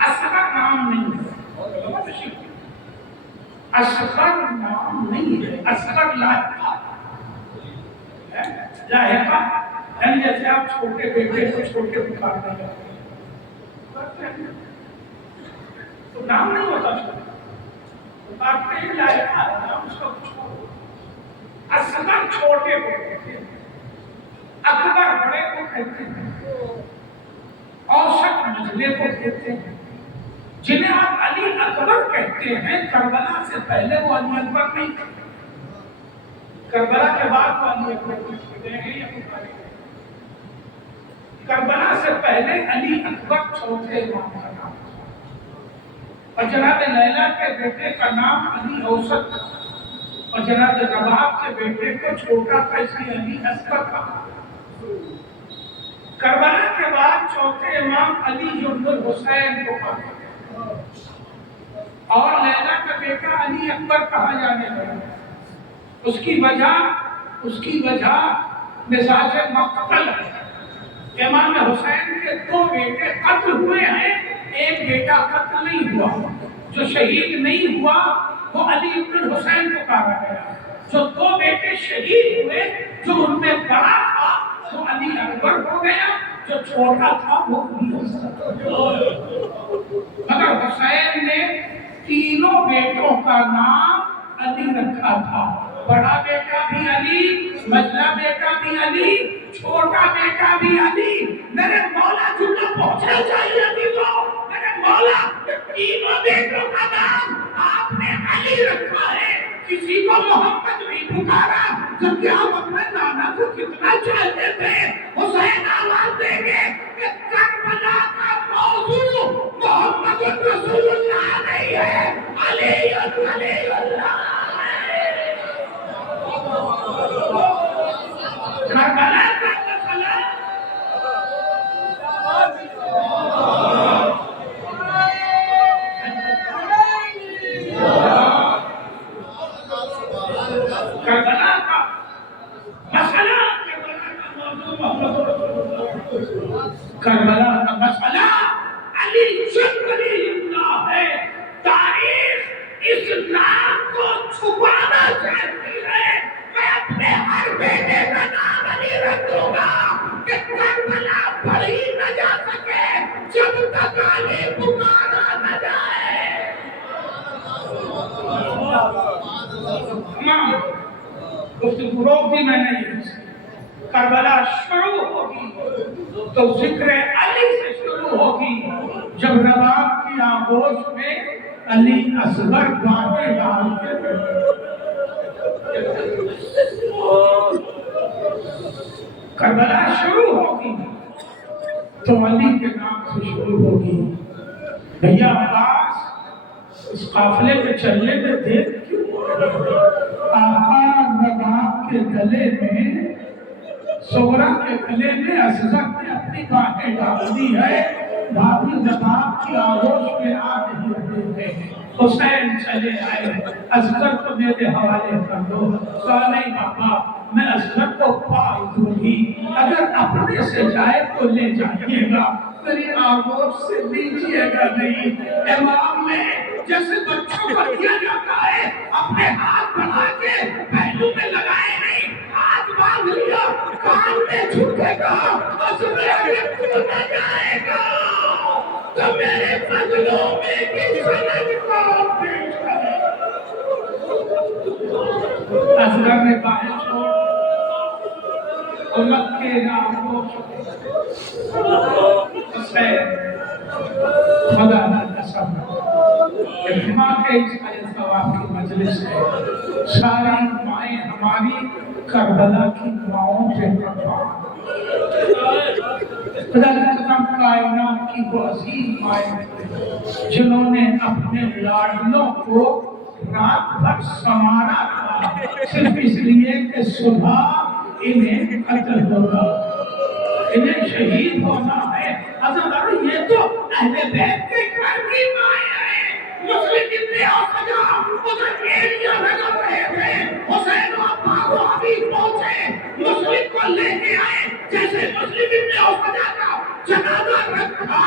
اصغر نام نہیں ہے، اصغر نام نہیں ہے، اصغر لاحقہ ہے، لاحقہ یعنی جیسے آپ چھوٹے بیٹے کو چھوٹے پکارنے لگتے ہیں تو نام نہیں ہوتا، پکارتے ہیں لاحقہ ہے، نام اس کا کچھ اور۔ اصغر چھوٹے کو کہتے ہیں، اکبر بڑے کو کہتے ہیں، اوسط منجلے کو کہتے ہیں۔ جنہیں آپ علی اکبر کہتے ہیں، کربلا سے پہلے وہ علی اکبر نہیں تھے، کربلا کے بعد وہ علی اکبر کہتے ہیں یا پکارے گئے۔ کربلا سے پہلے علی اکبر چوتھے امام کا نام تھا، اور جناب لیلا کے بیٹے کا نام علی اوسط تھا، اور جناب رباب کے بیٹے کو چھوٹا تھا، اس لیے علی اصغر تھا۔ کربلا کے بعد چوتھے امام علی جن الحسین کو کہا اور لیلا کا بیٹا علی اکبر کہا جانے لگا۔ اس کی وجہ اس کی وجہ مزاج مقتل ہے۔ امام حسین کے 2 بیٹے قتل ہوئے ہیں، ایک بیٹا قتل نہیں ہوا۔ جو شہید نہیں ہوا وہ علی بن الحسین کو کہا گیا۔ جو 2 بیٹے شہید ہوئے، جو ان میں بڑا تھا وہ علی اکبر ہو گیا، جو چھوٹا تھا وہ علی اصغر۔ مگر حسین نے تینوں بیٹوں کا نام علی رکھا تھا۔ بڑا بیٹا بھی علی، مجلا بیٹا بھی علی، چھوٹا بیٹا بھی علی۔ میرے مولا جملہ پہنچنا چاہیے ابھی تو، میرے مولا تینوں بیٹوں کا نام آپ نے علی رکھا ہے، کسی کو محمد نہیں پکارا۔ جبکہ آپ اپنے نانا کو کتنا چاہتے تھے۔ حسین آواز دیں گے کہ کربلا کا موضوع محمد رسول اللہ نہیں ہے، علی اللہ ہے۔ کربلا کا مسئلہ کربلا کا مسئلہ کربلا کا مسئلہ علی ولی اللہ ہے۔ تاریخ اس نام کو چھپانا چاہتی ہے۔ میں اپنے ہر بیٹے کا نام علی رکھ دوں گا کہ کربلا پڑھی نہ جا سکے جب تک علی پکارا نہ جائے۔ گفتگو روک دی میں نے یہ، کربلا شروع ہوگی تو ذکر علی سے شروع ہوگی، جب رباب کی آغوش میں علی اصغر باہیں ڈال کے کربلا شروع ہوگی تو علی کے نام سے شروع ہوگی۔ بھیا عباس اس قافلے پہ چلنے میں دیر کیوں؟ آقا رباب کے گلے میں، سغرا کے گلے میں اصغر نے اپنی باہیں ڈال دی ہے، بھابھی رباب کی آغوش میں آ نہیں رہے ہیں۔ حسین چلے آئے، اصغر کو میرے حوالے کر دو۔ کہا نہیں بابا، میں اصغر کو پال دوں گی، اگر اپنے سے جائے تو لے جائیے گا، میری آغوش سے لیجیے گا نہیں۔ امام نے جیسے بچوں کو دیا جاتا ہے اپنے ہاتھ بڑھا کے پہلو میں لگائے نہیں، ہاتھ باندھ لیا، کان میں جھکے گا، اصغر اگر تو نہ جائے گا تو میرے مظلومے کی سند کو پیش کرے۔ اصغر نے باہیں چھوڑ امت کے نام کو حسین خدا نہ قسم اجتماع کے اس علی ثواب کی مجلس ہے، ساری مائیں ہماری کربلا کی ماؤں سے قربان۔ خدا کی قسم کائنات کی وہ عظیم مائیں جنہوں نے اپنے لاڈلوں کو رات بھر سنوارا تھا صرف اس لیے کہ صبح انہیں قتل ہوگا، انہیں شہید ہونا ہے۔ حضرت یہ تو اہل بیت کے گھر کی مائیں ہیں۔ مسلم ابن اوسجا ادھر ایریا لگا رہے تھے، حسین و عباس و حبیب پہنچے، مسلم کو لے کے آئے، جیسے مسلم ابن اوسجا کا جنازہ رکھا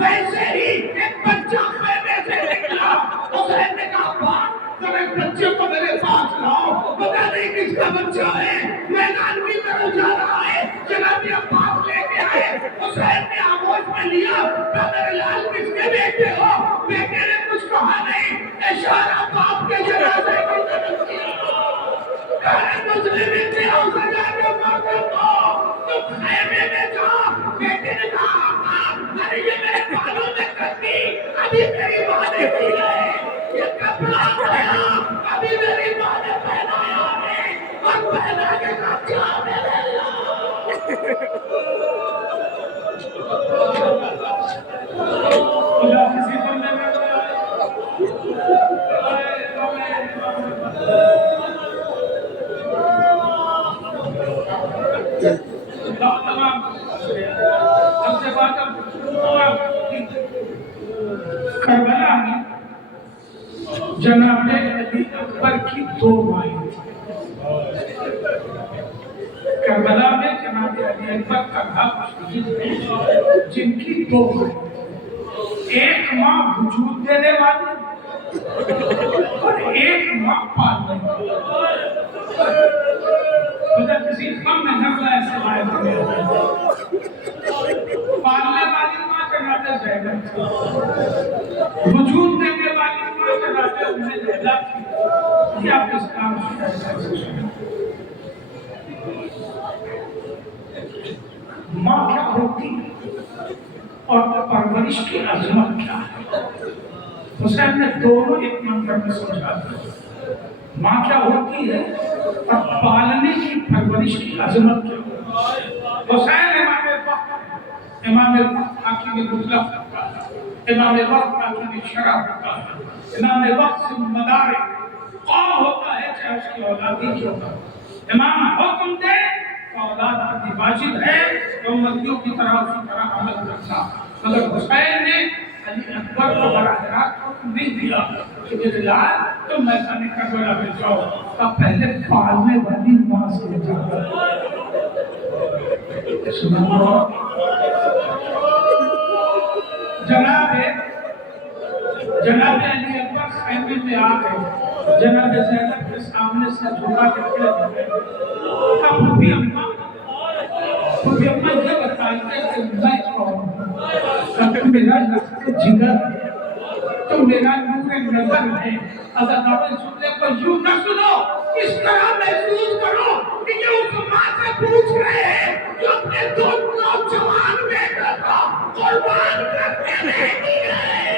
ویسے ہی ایک بچہ خیمے سے نکلا۔ حسین نے کہا باپ ذرا ایک بچے کو میرے پاس لاؤ، پتہ نہیں کس کا بچہ ہے، میدان کی طرف جا رہا ہے۔ جناب عباس لے کے آئے، حسین نے آغوش میں لیا، کہا میرے لال کس کے بیٹے ہو؟ بیٹے نے کچھ کہا نہیں، اشارہ باپ کے جنازے کی طرف کیا۔ کہا مسلم ابن اوسجا کے مرد کو تم خیمے میں جا۔ بیٹے نے کہا ارے یہ میرے بالوں میں کرتی ابھی میری ماں نے دی ہے، یہ کپڑا آیا ابھی میری ماں نے پہنایا ہے، اور پہنا کے ساتھ جا میرے خدا کسی بندے میں کربلا میں جناب علی اکبر کی 2 مائیں تھیں۔ علی اکبر کا گھر شہید ہے جن کی دو ماں، ایک ماں وجود دینے والی اور ایک ماں پالنے والی۔ خدا کسی غم میں نقل ایسے لائے ہوئے پالنے والی ماں جناب زینب تھی، وجود دینے والی ماں جناب ام لیلہ تھی۔ یہ آپ اس کام سے ماں کیا ہوتی اور پرورش کی عظمت کیا ہے؟ حسین نے دونوں ایک منظر میں سمجھا دیا، ماں کیا ہوتی ہے اور پالنے کی پرورش کی عظمت کیا ہوتی ہے۔ حسین امام وقت حاکم مطلق، امام وقت حاکم شرع ہوتا ہے، امام وقت سے مدار قوم ہوتا ہے چاہے اس کی اولادی کیوں نہ ہو۔ امام حکم دے تو اولاد پر واجب ہے کہ امتیوں کی طرح اسی طرح عمل کرنا، مگر حسین نے علی اکبر کو براہ راست حکم نہیں دیا کہ میرے لال تم میدان کربلا میں جاؤ، تو پہلے پالنے والی ماں سے جاؤ۔ جناب علی اکبر خیمے میں آ گئے، جناب زینب کے سامنے سے جھکا کے کھڑے ہو گئے۔ اب پھوپھی اماں یہ بتائیے کہ میں کون ہوں؟ تم میرا لخت جگر ہے، تم میرا نور نظر ہے۔ اگر دعوے سننے کو یوں نہ سنو، اس طرح محسوس کرو کہ یہ اس ماں سے پوچھ رہے ہیں جو اپنے دو نوجوان بیٹے کو قربان کرنے نہیں ہے۔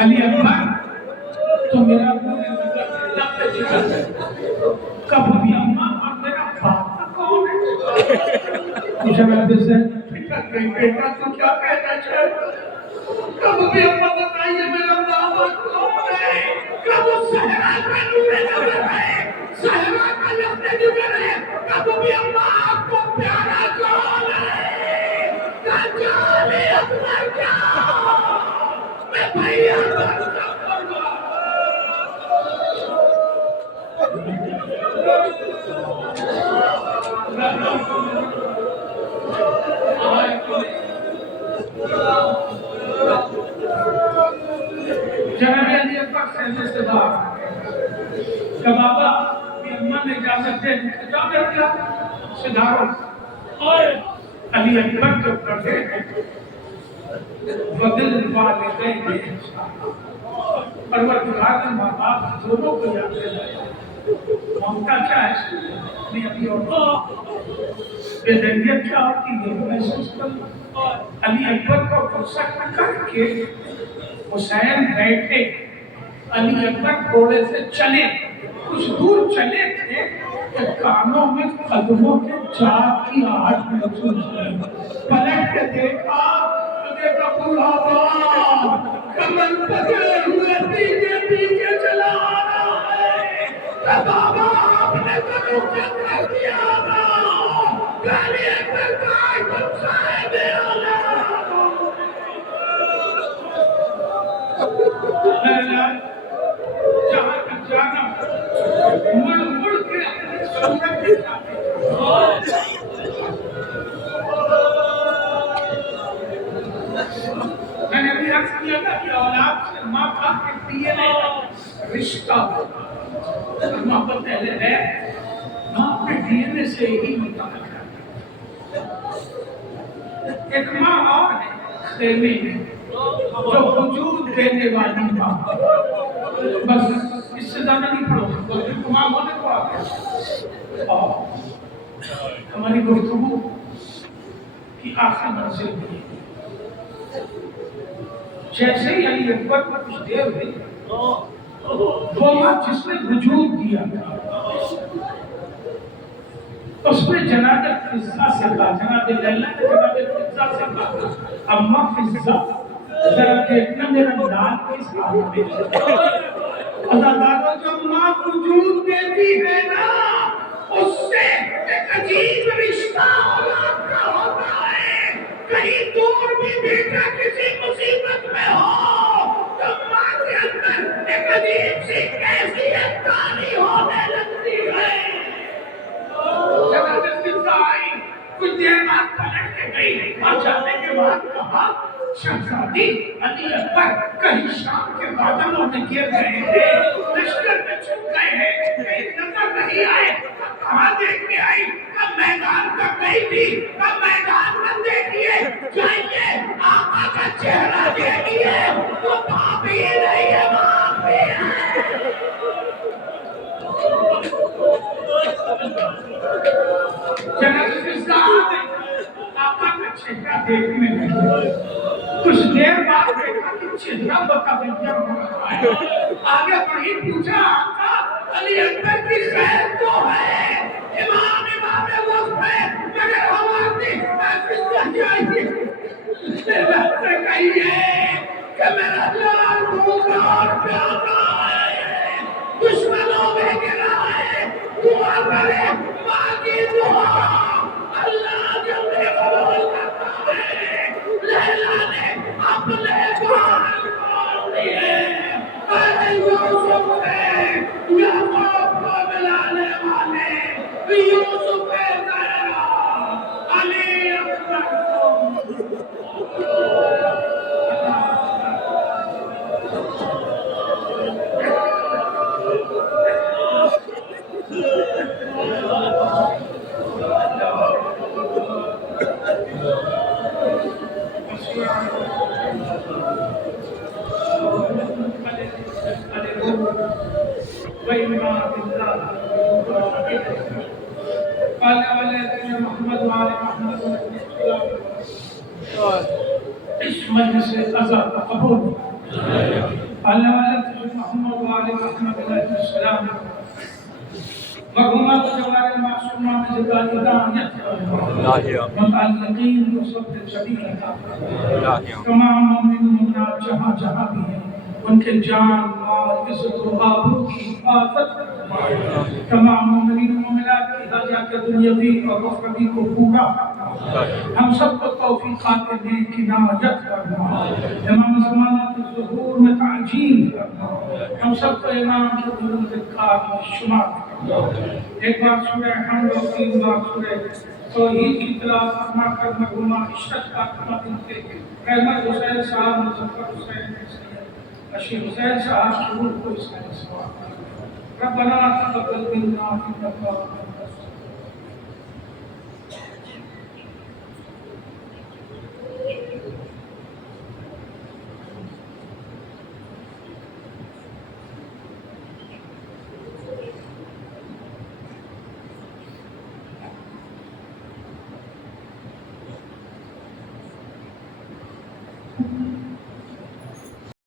علی اکبر تو میرا نور نظر ہے، لخت جگر ہے، کبھی اماں اور میرا باپ کون ہے؟ جناب زینب پھٹک گئی، بیٹا تو کیا کہنا چاہتا؟ کبھی اماں بتائیے میرا باپ کون ہے؟ کب صحرا کا نور نظر ہے، صحرا کا لخت جگر ہے، کبھی اماں آپ کو پیارا کون ہے؟ کجالی اکبر کیا میں بھیا بنتا کروں۔ جناب علی اکبر خیمے سے باہر کہ بابا یہ اماں نے اجازت دے دی، جاؤ بیٹا سدھارو۔ علی اکبر جو پڑھے وَبِالْوَالِدَيْنِ إِحْسَانًا، پروردگار نے ماں باپ دونوں کو یاد دلایا۔ ممتا کیا ہے؟ میں ابھی اور بیدریت کیا ہوتی ہے محسوس کروں۔ علی اکبر کو فرصت کر کے حسین بیٹھے، علی اکبر گھوڑے سے چلے، کچھ دور چلے تھے کہ کانوں میں قدموں کے چاک کی آہٹ محسوس ہوئی۔ پلٹ کے دیکھا تو دیکھا بوڑھا باپ کمر پکڑے ہوئے پیچھے پیچھے چلا آ رہا ہے کہ بابا آپ نے تو رخصت کر دیا نا، علی اکبر کا تم صاحب اولاد۔ جہاں تک جانا مڑ مڑ کے اپنی صورت دکھاتے۔ میں نے بھی عرض کیا تھا کہ اولاد سے ماں باپ کے دیے رشتہ ماں کو پہلے ہے، ماں اپنے ڈی این اے سے ہی متعلق ہے۔ ایک ماں اور ہے خیمے میں جو وجود دینے والی ماں، بس اس سے زیادہ نہیں پڑھو، ماں ہونے کو آ گیا۔ اور ہماری گفتگو کی آخر منزل ہوئی، جیسے ہی علی اکبر کو کچھ دیر ہوئی، وہ ماں جس نے وجود دیا تھا اس نے جناب فضہ سے کہا، جناب لیلہ نے جناب فضہ سے کہا، اماں فضہ ذرا دیکھنا میرا لال کس حال میں ہے۔ عزاداروں جو ماں وجود دیتی ہے نا، اس سے ایک عجیب رشتہ اولاد کا ہوتا ہے۔ کہیں دور بھی بیٹا کسی مصیبت میں ہو تو ماں کے اندر ایک عجیب سی کیفیت تاری ہونے لگتی ہے۔ گئی اور جانے کے بعد کہا شہزادی علی اکبر کہیں شام کے بادلوں میں گر گئے ہیں، لشکر میں چھپ گئے ہیں، کہیں نظر نہیں آئے، کہاں دیکھ کے آئی؟ اب میدان تک گئی تھی، اب میدان میں دیکھیے، جائیے آقا کا چہرہ دیکھیے، وہ باپ ہی نہیں ہے، باپ بھی ہے۔ جناب فضاد آقا کا چہرہ دیکھنے لگے، کچھ دیر بعد دیکھا کہ چہرہ متغیر ہو رہا ہے، آگے بڑھی پوچھا آقا علی اکبر کی خیر تو ہے، امام وقت ہے، مگر ہماری حافظ نہ جائیے، اللہ سے کہیے کہ میرا لال بھوکا اور پیاسا ہے، دشمنوں میں گرا ہے، دعا کرے ماں کی دعا اللہ جلدی قبول کرتا ہے۔ لیلا نے اپنے بال کھول دیے، اے یوسف ہے یعقوب کو ملانے والے یوسف زہرا علی اکبر کو۔ اس مجلس ازا کا قبول علامت محمد وعلی محمد علیہ السلام مرحومہ جوار معصومہ میں ہدایت متعلقین وصف جبیل تمام مومن مومنات جہاں جہاں بھی ہیں ان کے جان مال عزت و آبرو کی حفاظت، تمام مومنین و مومنات کی حاجات دنیاوی اور اخروی کو پورا، ہم سب کو توفیقات نیک عنایت کرنا، امام زمانہ کے ظہور میں تعجیل کرنا، ہم سب کو امام کے درود کار میں شمار کرنا۔ ایک بار سورہ حمد اور 3 بار سورہ توحید کی تلاوت فرما کر مرحومہ عشرت فاطمہ بنت رحمت حسین صاحب، مظفر حسین اشیر حسین صاحب کی روح کو اس کا ثواب۔ ربنا تقبل منا انک